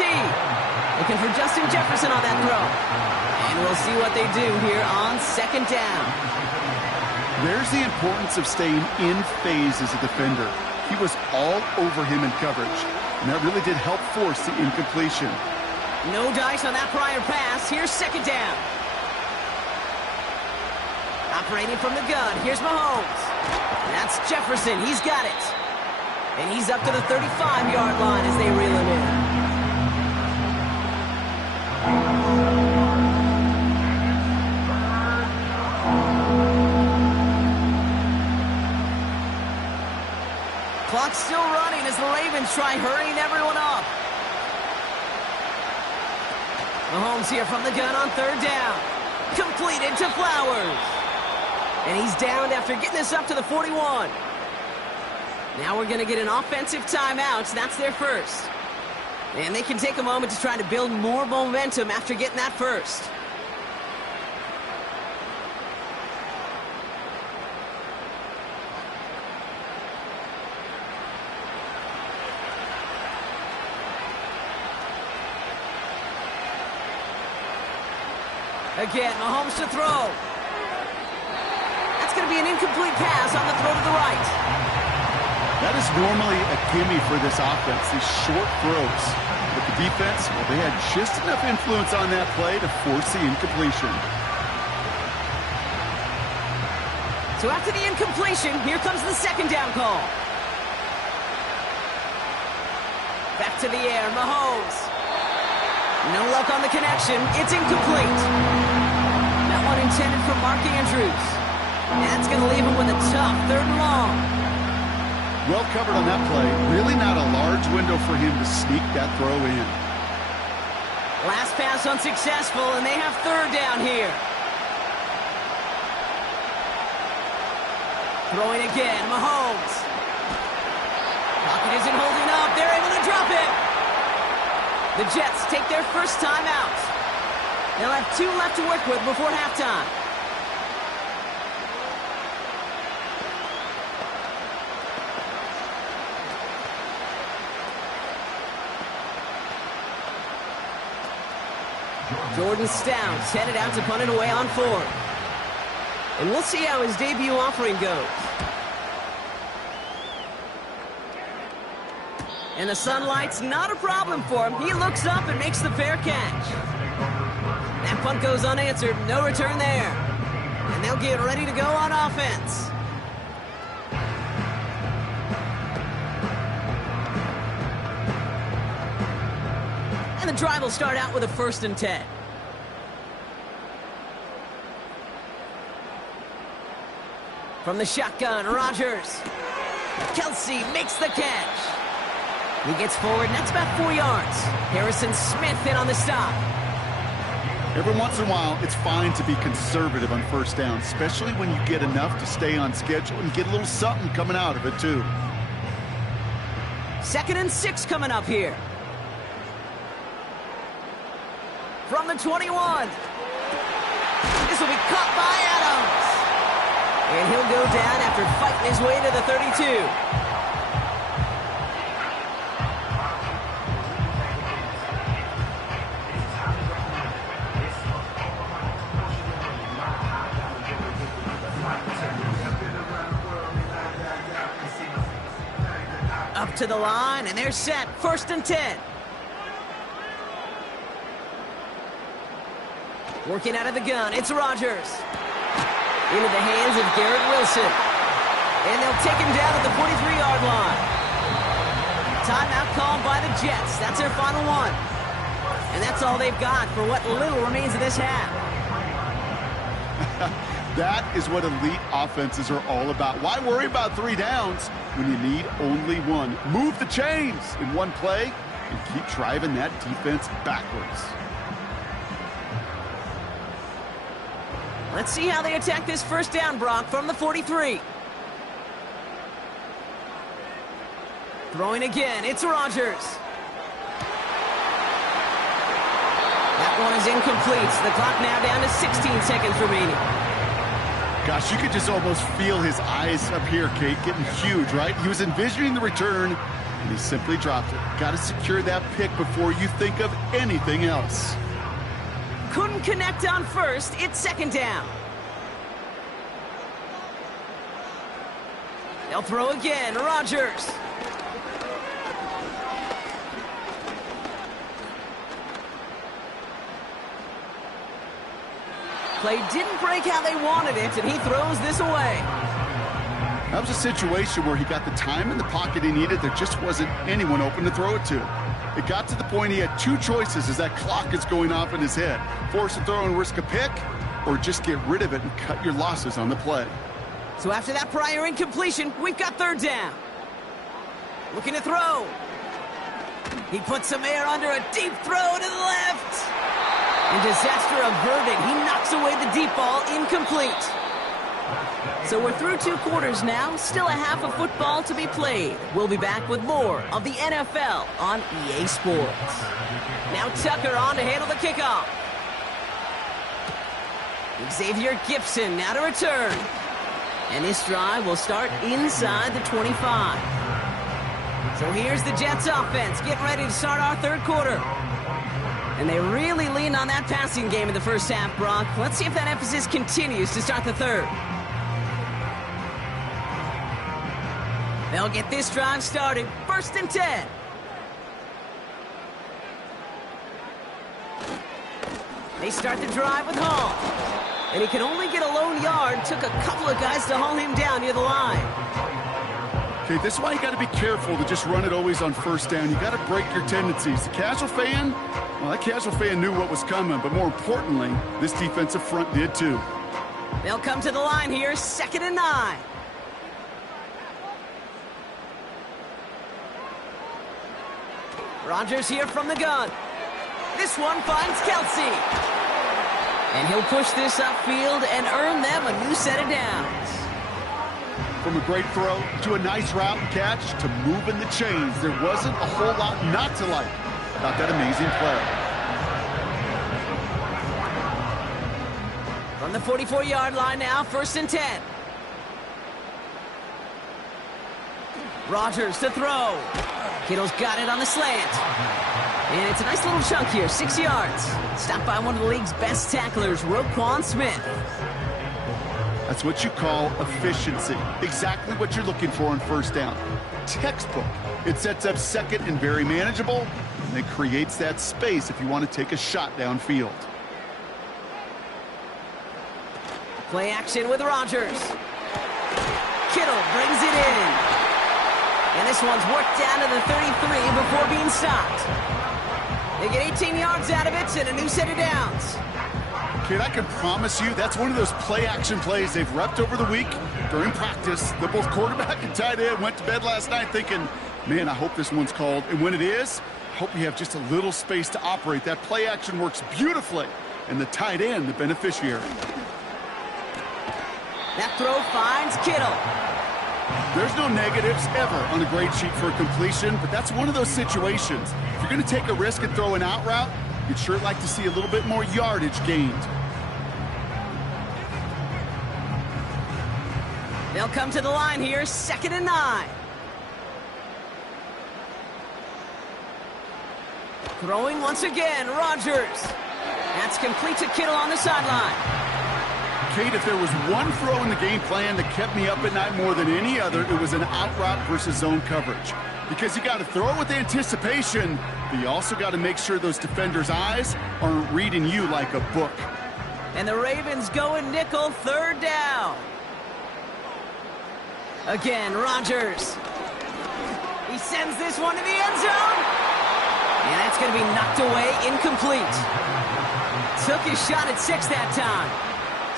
Looking for Justin Jefferson on that throw. And we'll see what they do here on 2nd down. There's the importance of staying in phase as a defender. He was all over him in coverage, and that really did help force the incompletion. No dice on that prior pass. Here's 2nd down. Operating from the gun. Here's Mahomes. That's Jefferson. He's got it. And he's up to the 35-yard line as they reel him in. Clock's still running as the Ravens try hurrying everyone up. Mahomes here from the gun on third down. Completed to Flowers. And he's down after getting this up to the 41. Now we're going to get an offensive timeout, so that's their first. And they can take a moment to try to build more momentum after getting that first. Again, Mahomes to throw. That's going to be an incomplete pass on the throw to the right. That is normally a gimme for this offense, these short throws. But the defense, well, they had just enough influence on that play to force the incompletion. So after the incompletion, here comes the second down call. Back to the air, Mahomes. No luck on the connection. It's incomplete. That one intended for Mark Andrews. And that's going to leave him with a tough third and long. Well covered on that play. Really not a large window for him to sneak that throw in. Last pass unsuccessful, and they have third down here. Throwing again, Mahomes. Pocket isn't holding up. They're able to drop it. The Jets take their first time out. They'll have 2 left to work with before halftime. Jordan Stout's headed out to punt it away on 4th. And we'll see how his debut offering goes. And the sunlight's not a problem for him. He looks up and makes the fair catch. That punt goes unanswered. No return there. And they'll get ready to go on offense. And the drive will start out with a 1st and 10. From the shotgun, Rodgers. Kelsey makes the catch. He gets forward, and that's about 4 yards. Harrison Smith in on the stop. Every once in a while, it's fine to be conservative on first down, especially when you get enough to stay on schedule and get a little something coming out of it, too. 2nd and 6 coming up here. From the 21. This will be caught by Adams. And he'll go down after fighting his way to the 32. Up to the line, and they're set. 1st and 10. Working out of the gun, it's Rodgers. Into the hands of Garrett Wilson. And they'll take him down at the 43-yard line. Timeout called by the Jets. That's their final one. And that's all they've got for what little remains of this half. That is what elite offenses are all about. Why worry about 3 downs when you need only 1? Move the chains in one play and keep driving that defense backwards. Let's see how they attack this 1st down, Brock, from the 43. Throwing again, it's Rodgers. That one is incomplete. The clock now down to 16 seconds remaining. Gosh, you could just almost feel his eyes up here, Kate, getting huge, right? He was envisioning the return, and he simply dropped it. Got to secure that pick before you think of anything else. Couldn't connect on 1st. It's 2nd down. They'll throw again. Rodgers. Play didn't break how they wanted it, and he throws this away. That was a situation where he got the time in the pocket he needed. There just wasn't anyone open to throw it to. It got to the point he had two choices as that clock is going off in his head. Force a throw and risk a pick, or just get rid of it and cut your losses on the play. So after that prior incompletion, we've got third down. Looking to throw. He puts some air under a deep throw to the left. And disaster averted. He knocks away the deep ball, incomplete. So we're through 2 quarters now, still a half of football to be played. We'll be back with more of the NFL on EA Sports. Now Tucker on to handle the kickoff. Xavier Gibson now to return. And this drive will start inside the 25. So here's the Jets offense, getting ready to start our third quarter. And they really leaned on that passing game in the first half, Brock. Let's see if that emphasis continues to start the third. They'll get this drive started. 1st and 10. They start the drive with Hall. And he can only get a lone yard. Took a couple of guys to haul him down near the line. Okay, this is why you got to be careful to just run it always on 1st down. You got to break your tendencies. The casual fan, well, that casual fan knew what was coming. But more importantly, this defensive front did too. They'll come to the line here. 2nd and 9. Rodgers here from the gun. This one finds Kelsey. And he'll push this upfield and earn them a new set of downs. From a great throw to a nice route and catch to moving the chains, there wasn't a whole lot not to like about that amazing play. From the 44-yard line now, 1st and 10. Rodgers to throw. Kittle's got it on the slant. And it's a nice little chunk here, 6 yards. Stopped by one of the league's best tacklers, Roquan Smith. That's what you call efficiency. Exactly what you're looking for on 1st down. Textbook. It sets up 2nd and very manageable, and it creates that space if you want to take a shot downfield. Play action with Rodgers. Kittle brings it in. And this one's worked down to the 33 before being stopped. They get 18 yards out of it and a new set of downs. Kid, I can promise you that's one of those play-action plays they've repped over the week during practice. That both quarterback and tight end went to bed last night thinking, man, I hope this one's called. And when it is, I hope you have just a little space to operate. That play-action works beautifully, and the tight end, the beneficiary. That throw finds Kittle. There's no negatives ever on a grade sheet for a completion, but that's one of those situations. If you're going to take a risk and throw an out route, you'd sure like to see a little bit more yardage gained. They'll come to the line here, 2nd and 9. Throwing once again, Rodgers. That's complete to Kittle on the sideline. Kate, if there was one throw in the game plan that kept me up at night more than any other, it was an out route versus zone coverage. Because you got to throw it with anticipation, but you also got to make sure those defenders' eyes aren't reading you like a book. And the Ravens go in nickel, 3rd down. Again, Rodgers. He sends this one to the end zone. And that's going to be knocked away, incomplete. Took his shot at 6 that time.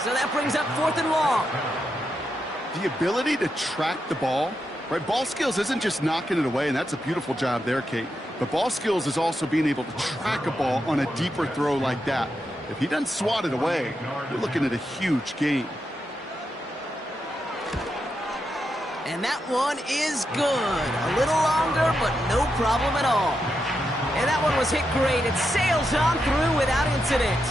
So that brings up 4th and long. The ability to track the ball, right? Ball skills isn't just knocking it away, and that's a beautiful job there, Kate. But ball skills is also being able to track a ball on a deeper throw like that. If he doesn't swat it away, you're looking at a huge gain. And that one is good. A little longer, but no problem at all. And that one was hit great. It sails on through without incident.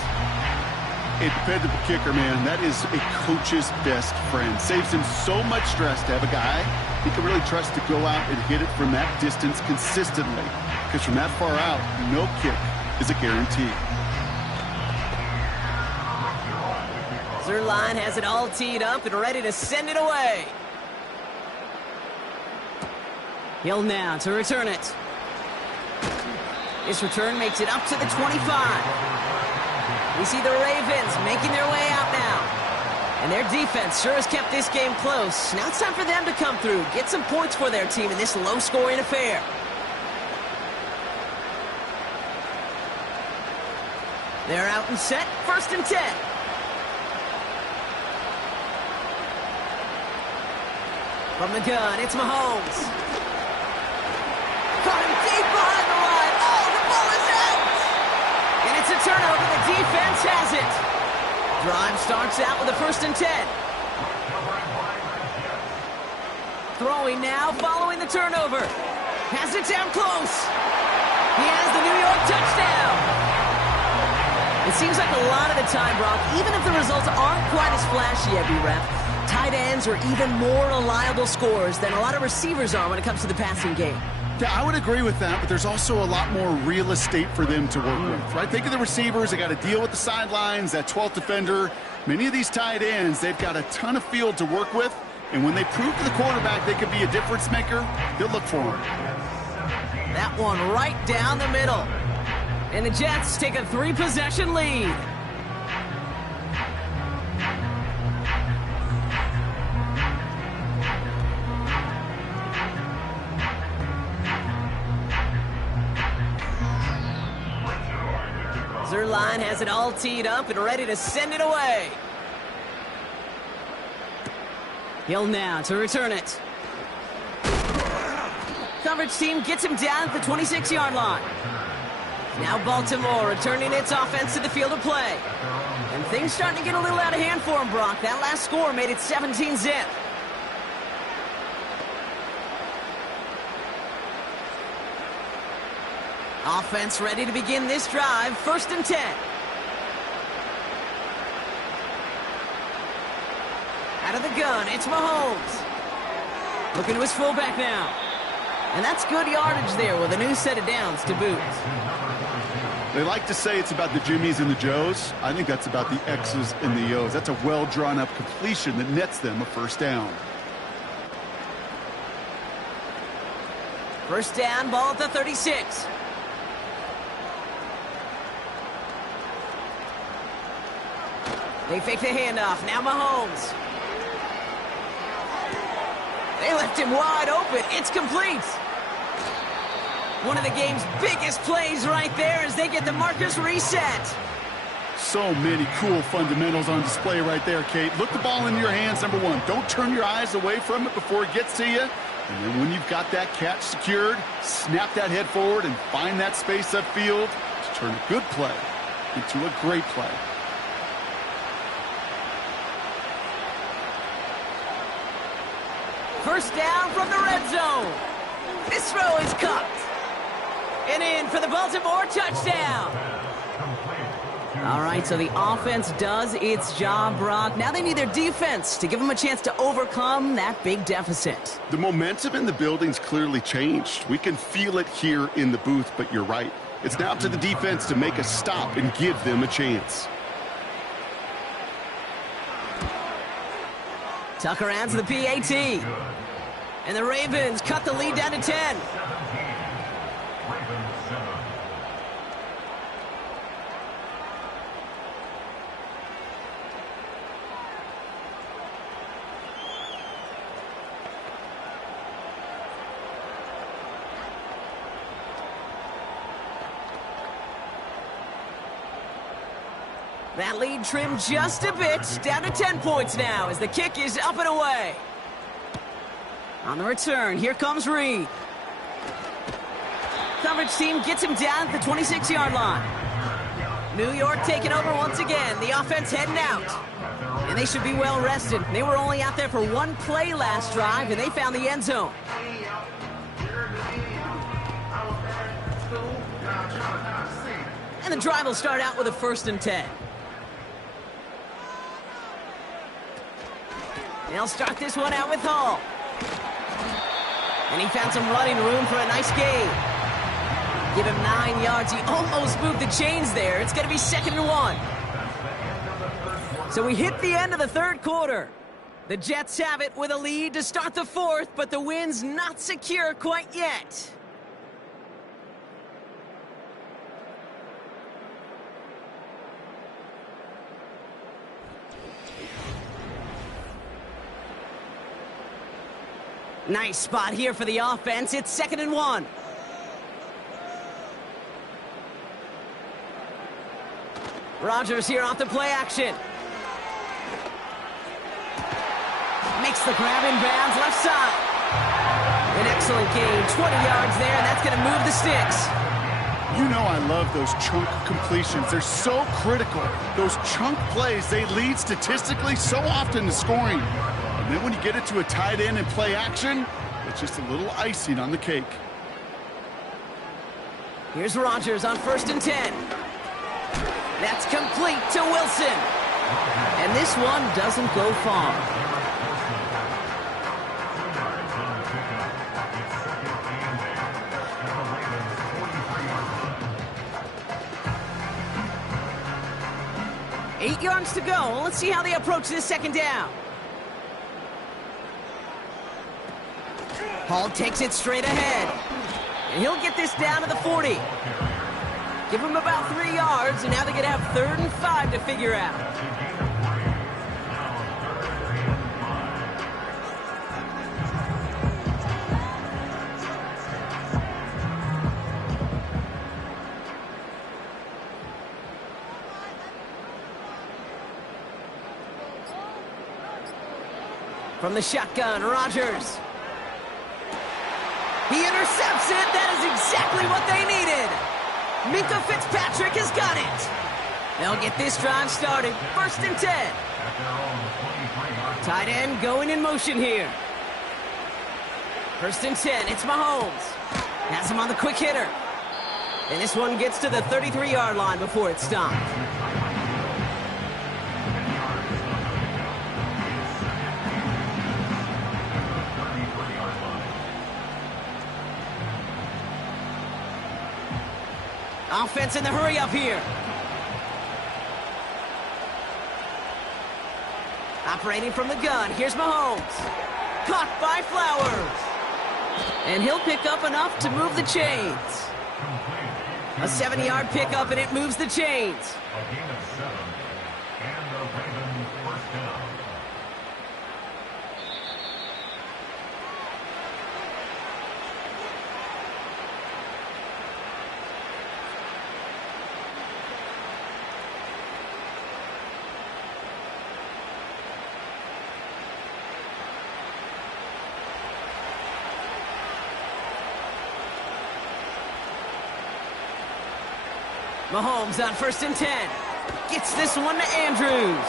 A dependable kicker, man. That is a coach's best friend. Saves him so much stress to have a guy he can really trust to go out and hit it from that distance consistently. Because from that far out, no kick is a guarantee. Zerline has it all teed up and ready to send it away. Hill now to return it. This return makes it up to the 25. We see the Ravens making their way out now. And their defense sure has kept this game close. Now it's time for them to come through, get some points for their team in this low-scoring affair. They're out and set, 1st and 10. From the gun, it's Mahomes. Caught him deep behind the line. Oh, the ball is out! And it's a turnover. The defense has it. Drive starts out with a 1st and 10. Throwing now, following the turnover. Has it down close. He has the New York touchdown. It seems like a lot of the time, Brock, even if the results aren't quite as flashy every rep, tight ends are even more reliable scorers than a lot of receivers are when it comes to the passing game. Yeah, I would agree with that, but there's also a lot more real estate for them to work with, right? Think of the receivers. They got to deal with the sidelines, that 12th defender. Many of these tight ends, they've got a ton of field to work with, and when they prove to the quarterback they could be a difference maker, they'll look for him. That one right down the middle. And the Jets take a 3-possession lead. Zerline has it all teed up and ready to send it away. Hill now to return it. Coverage team gets him down at the 26-yard line. Now Baltimore returning its offense to the field of play. And things starting to get a little out of hand for him, Brock. That last score made it 17-zip. Offense ready to begin this drive. 1st and 10. Out of the gun, it's Mahomes. Looking to his fullback now. And that's good yardage there with a new set of downs to boot. They like to say it's about the Jimmies and the Joes. I think that's about the X's and the O's. That's a well-drawn-up completion that nets them a 1st down. 1st down, ball at the 36. They fake the handoff. Now Mahomes. They left him wide open. It's complete. One of the game's biggest plays right there as they get the markers reset. So many cool fundamentals on display right there, Kate. Look the ball in your hands, number one. Don't turn your eyes away from it before it gets to you. And then when you've got that catch secured, snap that head forward and find that space upfield to turn a good play into a great play. First down from the red zone. This throw is cut. And in for the Baltimore touchdown. All right, so the offense does its job, Brock. Now they need their defense to give them a chance to overcome that big deficit. The momentum in the building's clearly changed. We can feel it here in the booth, but you're right. It's now up to the defense to make a stop and give them a chance. Tucker adds the PAT. And the Ravens cut the lead down to 10. That lead trimmed just a bit, down to 10 points now as the kick is up and away. On the return, here comes Reed. Coverage team gets him down at the 26-yard line. New York taking over once again, the offense heading out. And they should be well rested. They were only out there for one play last drive, and they found the end zone. And the drive will start out with a 1st and 10. They'll start this one out with Hall. And he found some running room for a nice gain. Give him 9 yards. He almost moved the chains there. It's going to be 2nd and 1. So we hit the end of the 3rd quarter. The Jets have it with a lead to start the 4th, but the win's not secure quite yet. Nice spot here for the offense. It's 2nd and 1. Rodgers here off the play action. Makes the grab in bounds, left side. An excellent gain, 20 yards there, and that's going to move the sticks. You know I love those chunk completions. They're so critical. Those chunk plays, they lead statistically so often to scoring. And then when you get it to a tight end and play action, it's just a little icing on the cake. Here's Rodgers on 1st and 10. That's complete to Wilson. And this one doesn't go far. Eight yards to go. Let's see how they approach this 2nd down. Hall takes it straight ahead. And he'll get this down to the 40. Give him about 3 yards, and now they're going to have 3rd and 5 to figure out. From the shotgun, Rodgers. He intercepts it. That is exactly what they needed. Minka Fitzpatrick has got it. They'll get this drive started. 1st and 10. Tight end going in motion here. 1st and 10. It's Mahomes. Has him on the quick hitter. And this one gets to the 33-yard line before it's stopped. Offense in the hurry up here. Operating from the gun. Here's Mahomes. Caught by Flowers. And he'll pick up enough to move the chains. A 70-yard pickup, and it moves the chains. A gain of 7. And the Ravens first down. Mahomes on 1st and 10. Gets this one to Andrews.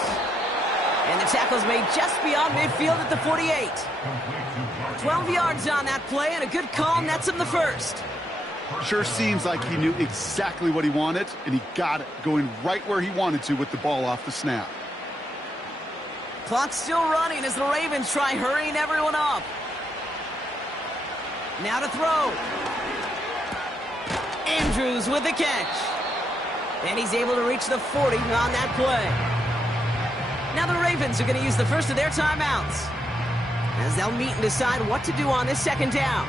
And the tackle's made just beyond midfield at the 48. 12 yards on that play, and a good call nets him the 1st. Sure seems like he knew exactly what he wanted, and he got it, going right where he wanted to with the ball off the snap. Clock's still running as the Ravens try hurrying everyone up. Now to throw. Andrews with the catch. And he's able to reach the 40 on that play. Now the Ravens are going to use the first of their timeouts, as they'll meet and decide what to do on this 2nd down.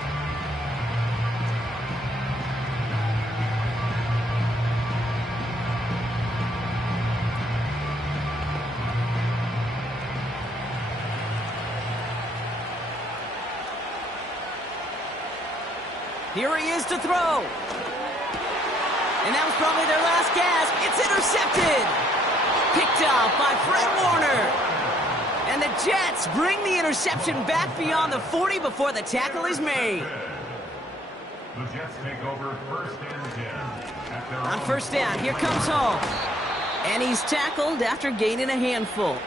Here he is to throw. And that was probably their last gasp. It's intercepted. Picked up by Fred Warner. And the Jets bring the interception back beyond the 40 before the tackle is made. The Jets take over 1st and 10. On 1st down, here comes Hall. And he's tackled after gaining a handful.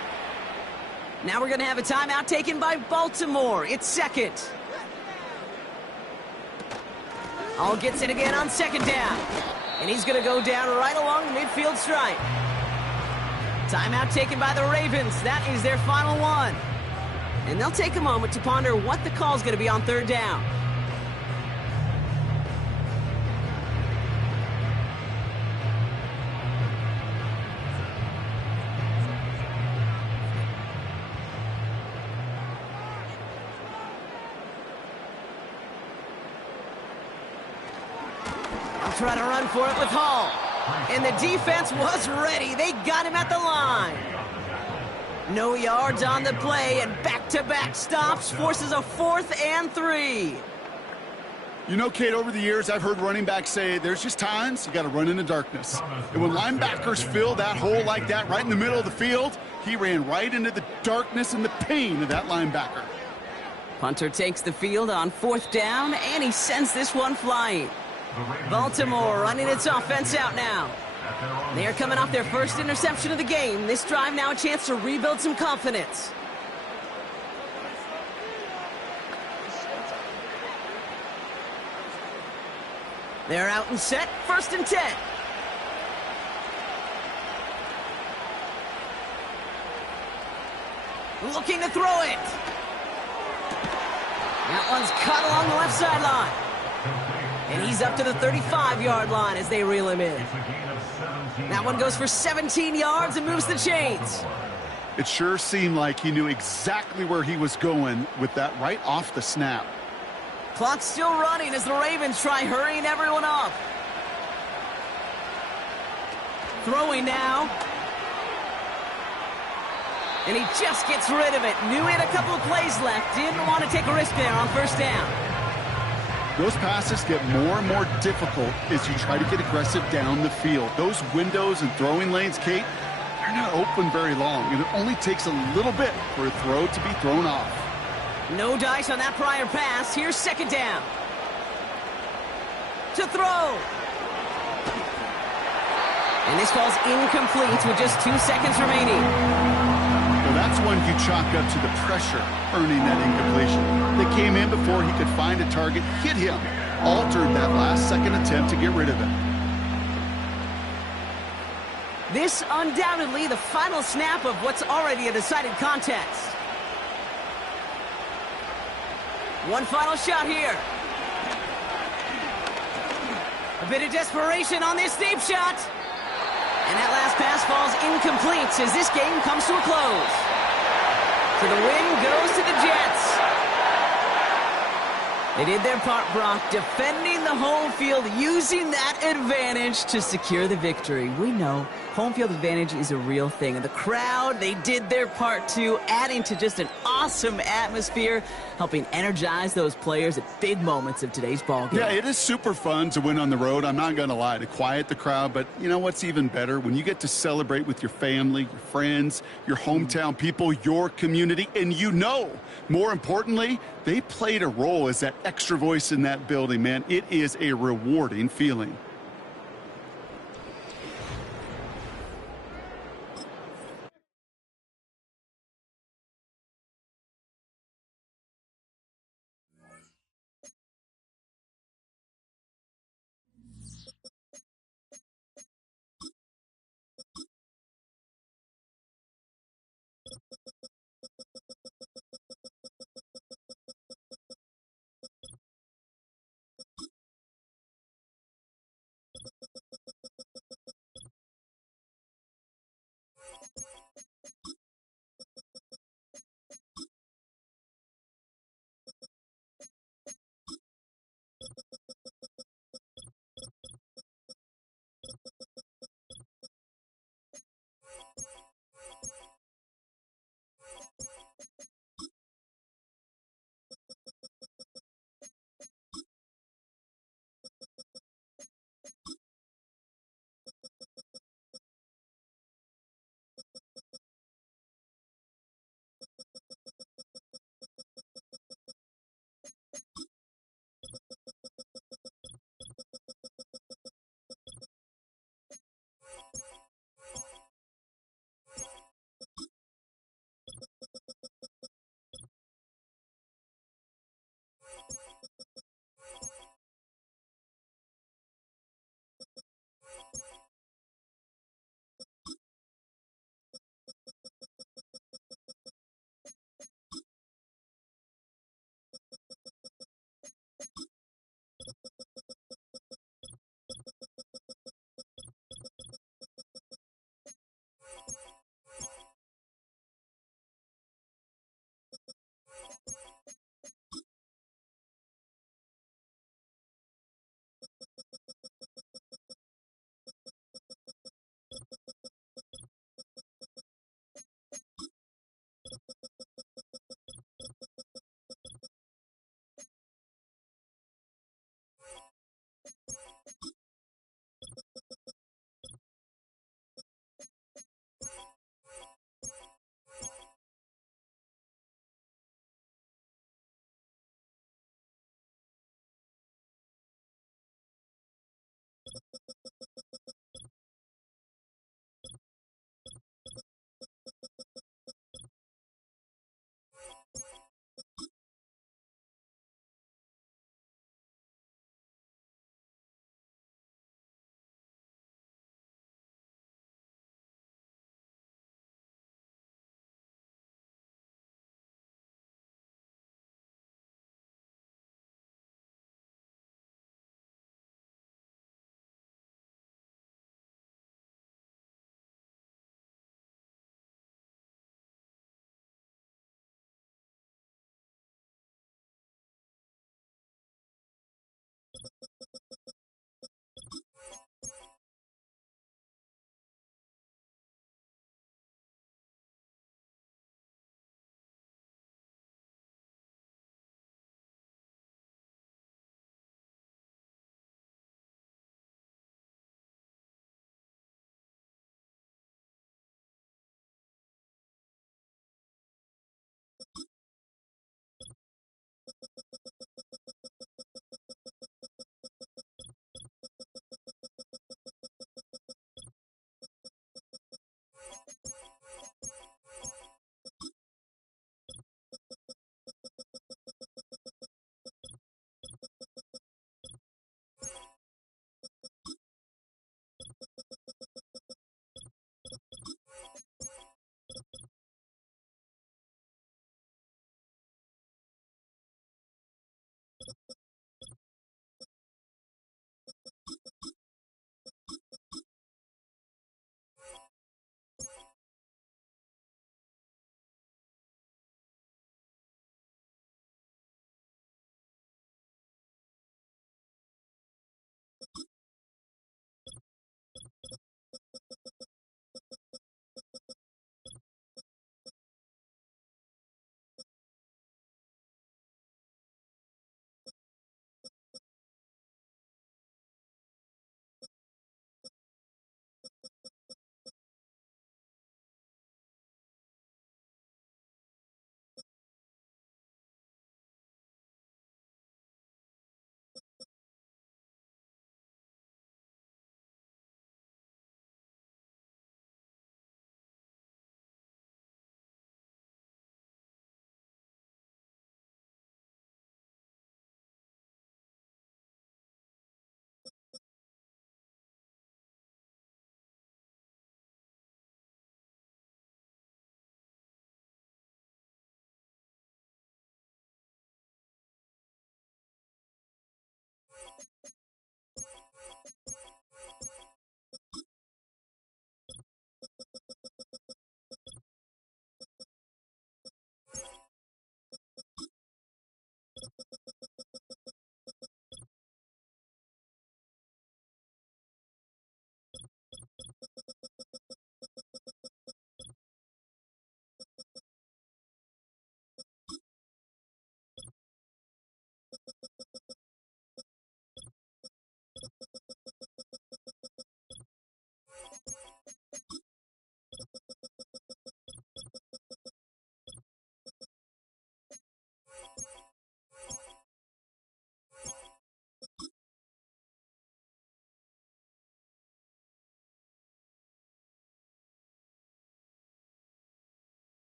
Now we're going to have a timeout taken by Baltimore. It's 2nd. Hall gets it again on 2nd down. And he's going to go down right along the midfield stripe. Timeout taken by the Ravens. That is their final one. And they'll take a moment to ponder what the call is going to be on 3rd down. Try to run for it with Hall. And the defense was ready. They got him at the line. No yards on the play, and back-to-back stops forces a 4th and 3. You know, Kate, over the years, I've heard running backs say there's just times you got to run in the darkness. And when linebackers fill that hole like that right in the middle of the field, he ran right into the darkness and the pain of that linebacker. Punter takes the field on 4th down, and he sends this one flying. Baltimore running its offense out now. They are coming off their first interception of the game. This drive now a chance to rebuild some confidence. They're out and set, 1st and 10. Looking to throw it. That one's caught along the left sideline. And he's up to the 35-yard line as they reel him in. That one goes for 17 yards and moves the chains. It sure seemed like he knew exactly where he was going with that right off the snap. Clock's still running as the Ravens try hurrying everyone up. Throwing now. And he just gets rid of it. Knew he had a couple of plays left. Didn't want to take a risk there on 1st down. Those passes get more and more difficult as you try to get aggressive down the field. Those windows and throwing lanes, Kate, they're not open very long. And it only takes a little bit for a throw to be thrown off. No dice on that prior pass. Here's 2nd down. To throw. And this falls incomplete with just 2 seconds remaining. Well, that's one you chalk up to the pressure earning that incompletion. They came in before he could find a target, hit him, altered that last-second attempt to get rid of it. This undoubtedly the final snap of what's already a decided contest. One final shot here. A bit of desperation on this deep shot. And that last pass falls incomplete as this game comes to a close. So the win goes to the Jets. They did their part, Brock, defending the home field, using that advantage to secure the victory. We know home field advantage is a real thing. And the crowd, they did their part too, adding to just an awesome atmosphere, helping energize those players at big moments of today's ballgame. Yeah, it is super fun to win on the road. I'm not going to lie, to quiet the crowd. But you know what's even better? When you get to celebrate with your family, your friends, your hometown people, your community, and you know, more importantly, they played a role as that extra voice in that building, man. It is a rewarding feeling.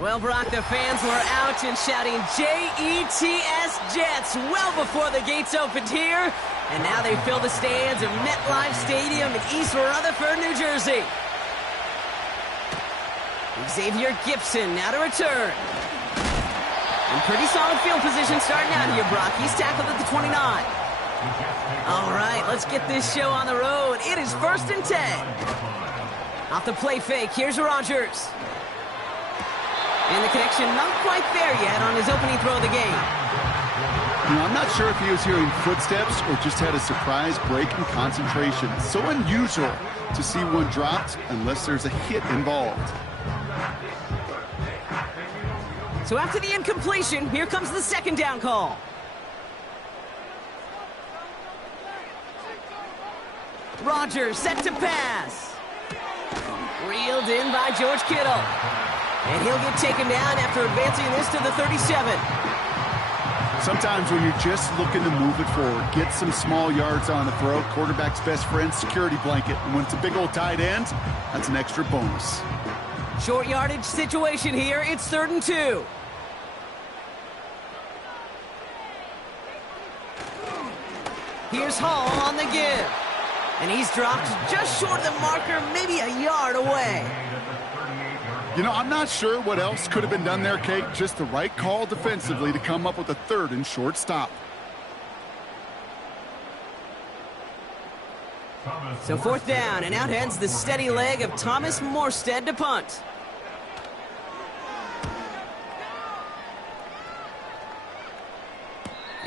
Well, Brock, the fans were out and shouting J-E-T-S Jets well before the gates opened here. And now they fill the stands of MetLife Stadium in East Rutherford, New Jersey. Xavier Gipson now to return. In pretty solid field position starting out here, Brock. He's tackled at the 29. All right, let's get this show on the road. It is 1st and 10. Off the play fake, here's Rodgers. And the connection not quite there yet on his opening throw of the game. You know, I'm not sure if he was hearing footsteps or just had a surprise break in concentration. So unusual to see one dropped unless there's a hit involved. So after the incompletion, here comes the 2nd down call. Rodgers set to pass. Reeled in by George Kittle. And he'll get taken down after advancing this to the 37. Sometimes when you're just looking to move it forward, get some small yards on the throw, quarterback's best friend, security blanket. And when it's a big old tight end, that's an extra bonus. Short yardage situation here. It's 3rd and 2. Here's Hall on the give. And he's dropped just short of the marker, maybe a yard away. You know, I'm not sure what else could have been done there, Kate. Just the right call defensively to come up with a 3rd and short stop. So 4th down, and out heads the steady leg of Thomas Morstead to punt.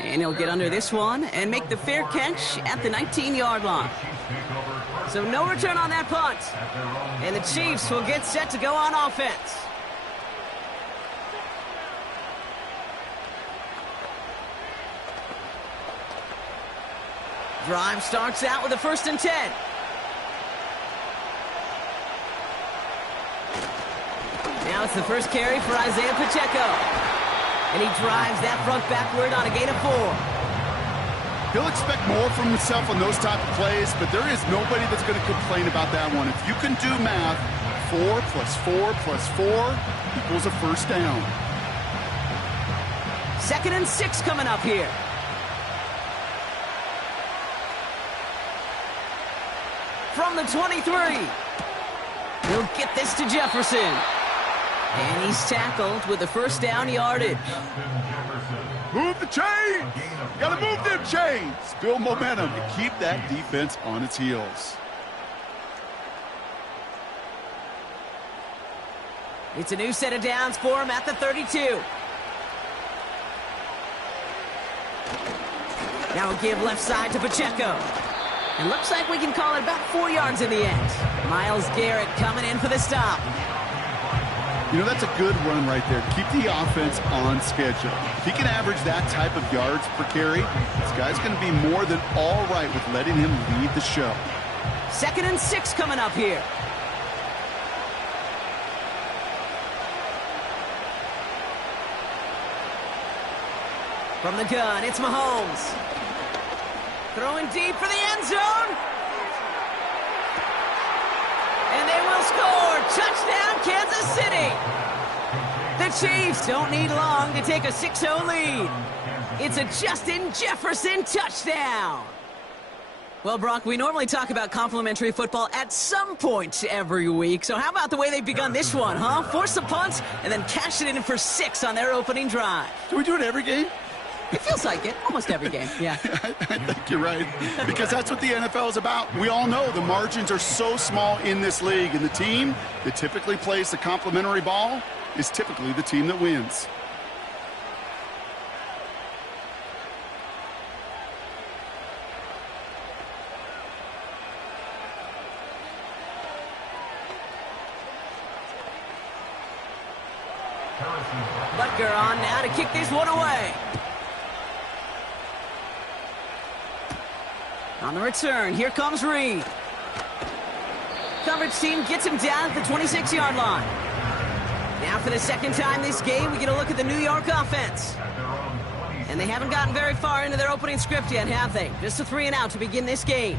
And he'll get under this one and make the fair catch at the 19-yard line. So no return on that punt. And the Chiefs will get set to go on offense. Drive starts out with a 1st and 10. Now it's the first carry for Isaiah Pacheco. And he drives that front backward on a gain of 4. He'll expect more from himself on those type of plays, but there is nobody that's going to complain about that one. If you can do math, 4 plus 4 plus 4 equals a 1st down. 2nd and 6 coming up here. From the 23. He'll get this to Jefferson. And he's tackled with the 1st down yardage. Move the chains! Gotta move them chains! Build momentum to keep that defense on its heels. It's a new set of downs for him at the 32. Now a give left side to Pacheco. And looks like we can call it about 4 yards in the end. Myles Garrett coming in for the stop. You know, that's a good run right there. Keep the offense on schedule. If he can average that type of yards per carry, this guy's going to be more than all right with letting him lead the show. 2nd and 6 coming up here. From the gun, it's Mahomes. Throwing deep for the end zone. And they will score. Touchdown, Kansas City. The Chiefs don't need long to take a 6-0 lead. It's a Justin Jefferson touchdown. Well, Brock, we normally talk about complimentary football at some point every week. So how about the way they've begun this one, huh? Force a punt and then cash it in for 6 on their opening drive. Do we do it every game? It feels like it almost every game, yeah. I think you're right, because that's what the NFL is about. We all know the margins are so small in this league, and the team that typically plays the complimentary ball is typically the team that wins. Butker on now to kick this one away. On the return, here comes Reed. Coverage team gets him down at the 26-yard line. Now for the second time this game, we get a look at the New York offense. And they haven't gotten very far into their opening script yet, have they? Just a 3-and-out to begin this game.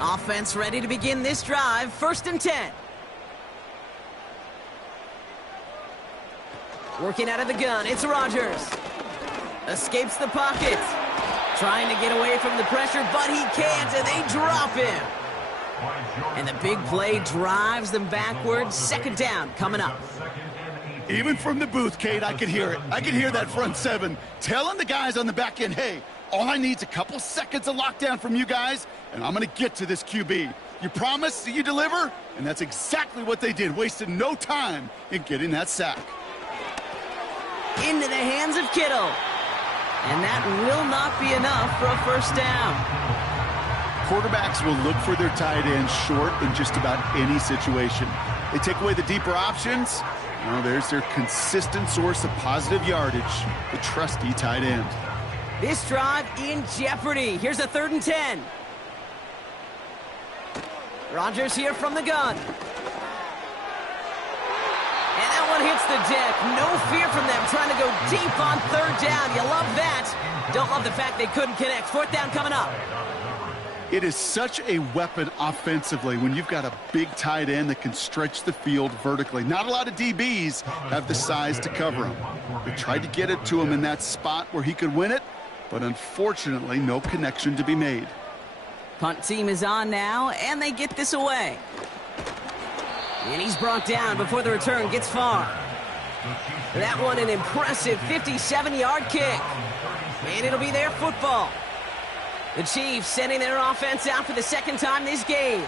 Offense ready to begin this drive. 1st and 10. Working out of the gun, it's Rodgers. Escapes the pocket. Trying to get away from the pressure, but he can't, and they drop him. And the big play drives them backwards. 2nd down coming up. Even from the booth, Kate, I could hear it. I could hear that front seven telling the guys on the back end, hey, all I need is a couple seconds of lockdown from you guys, and I'm going to get to this QB. You promise that you deliver? And that's exactly what they did, wasted no time in getting that sack. Into the hands of Kittle. And that will not be enough for a 1st down. Quarterbacks will look for their tight end short in just about any situation. They take away the deeper options. Well, there's their consistent source of positive yardage, the trusty tight end. This drive in jeopardy. Here's a 3rd and 10. Rodgers here from the gun. And that one hits the deck. No fear from them trying to go deep on 3rd down. You love that. Don't love the fact they couldn't connect. 4th down coming up. It is such a weapon offensively when you've got a big tight end that can stretch the field vertically. Not a lot of DBs have the size to cover him. They tried to get it to him in that spot where he could win it, but unfortunately, no connection to be made. Punt team is on now, and they get this away. And he's brought down before the return gets far. That one an impressive 57-yard kick. And it'll be their football. The Chiefs sending their offense out for the 2nd time this game.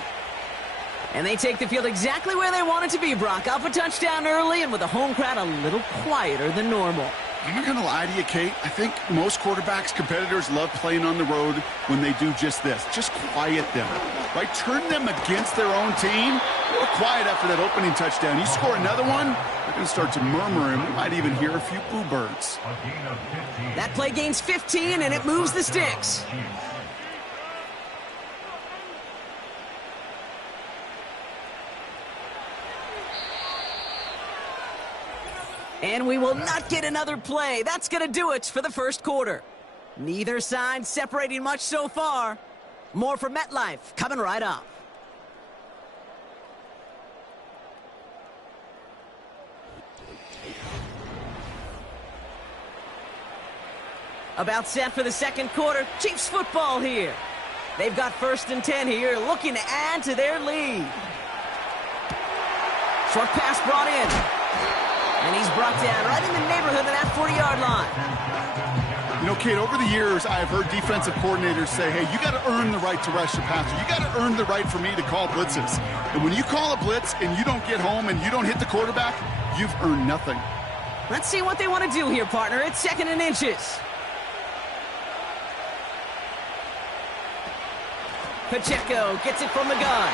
And they take the field exactly where they want it to be, Brock. Up a touchdown early and with the home crowd a little quieter than normal. I'm not going to lie to you, Kate. I think most quarterbacks, competitors love playing on the road when they do just this. Just quiet them, right? Turn them against their own team. A little quiet after that opening touchdown. You score another one, they're going to start to murmur, and we might even hear a few boo birds. That play gains 15, and it moves the sticks. And we will not get another play. That's going to do it for the 1st quarter. Neither side separating much so far. More from MetLife coming right up. About set for the 2nd quarter. Chiefs football here. They've got 1st and 10 here, looking to add to their lead. Short pass brought in. And he's brought down right in the neighborhood of that 40-yard line. You know, Kate, over the years, I've heard defensive coordinators say, hey, you got to earn the right to rush the passer. You got to earn the right for me to call blitzes. And when you call a blitz and you don't get home and you don't hit the quarterback, you've earned nothing. Let's see what they want to do here, partner. It's 2nd and inches. Pacheco gets it from the gun.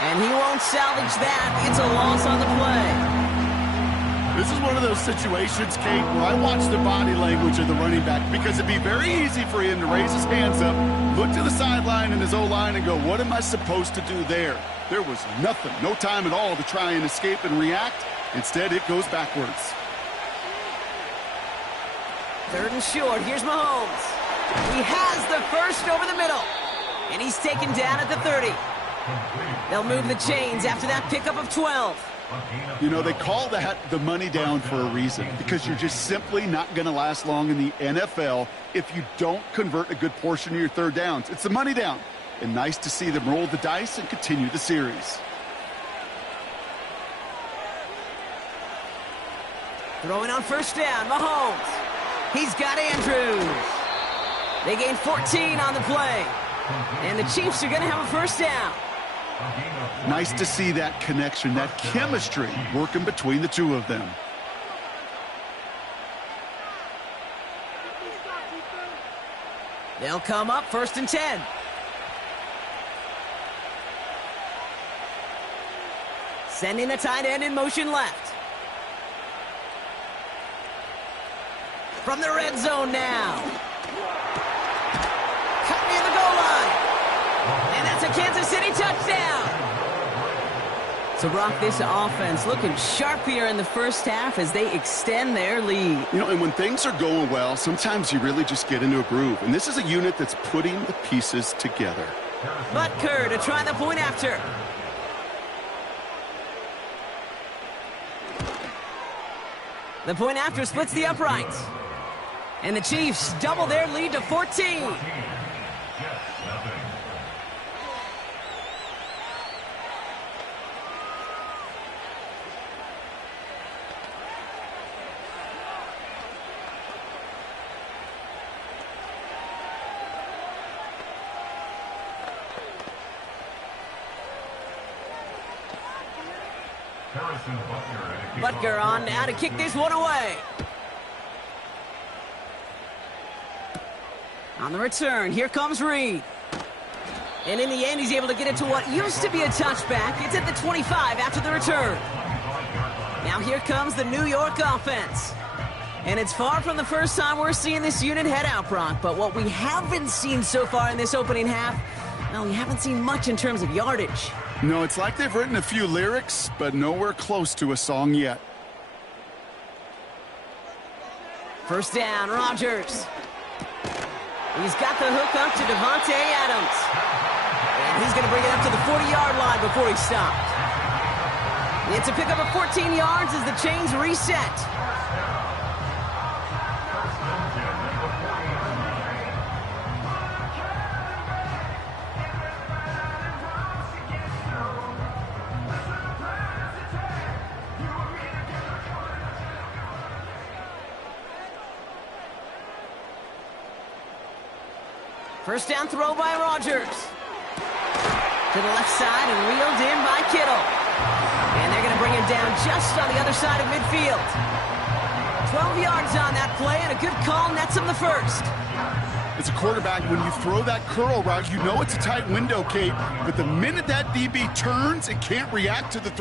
And he won't salvage that. It's a loss on the play. This is one of those situations, Kate, where I watch the body language of the running back because it'd be very easy for him to raise his hands up, look to the sideline and his O-line and go, what am I supposed to do there? There was nothing, no time at all to try and escape and react. Instead, it goes backwards. 3rd and short. Here's Mahomes. He has the 1st over the middle. And he's taken down at the 30. They'll move the chains after that pickup of 12. You know, they call that the money down for a reason, because you're just simply not going to last long in the NFL if you don't convert a good portion of your 3rd downs. It's the money down. And nice to see them roll the dice and continue the series. Throwing on first down, Mahomes. He's got Andrews. They gain 14 on the play. And the Chiefs are going to have a first down. Nice to see that connection, that chemistry working between the two of them. They'll come up first and 10. Sending the tight end in motion left. From the red zone now. Cut near the goal line. And that's a Kansas City touchdown. So, Brock, this offense looking sharp here in the first half as they extend their lead. You know, and when things are going well, sometimes you really just get into a groove. And this is a unit that's putting the pieces together. Butker to try the point after. The point after splits the uprights. And the Chiefs double their lead to 14. Butker on now to kick this one away. On the return, here comes Reed. And in the end, he's able to get it to what used to be a touchback. It's at the 25 after the return. Now here comes the New York offense. And it's far from the first time we're seeing this unit head out, Brock. But what we haven't seen so far in this opening half, well, we haven't seen much in terms of yardage. No, it's like they've written a few lyrics, but nowhere close to a song yet. First down, Rodgers. He's got the hook up to Devontae Adams. And he's going to bring it up to the 40-yard line before he stopped. It's a pickup of 14 yards as the chains reset. First down throw by Rodgers. To the left side and reeled in by Kittle. And they're going to bring him down just on the other side of midfield. 12 yards on that play, and a good call nets him the first. As a quarterback, when you throw that curl route, you know it's a tight window, Kate. But the minute that DB turns and can't react to the throw,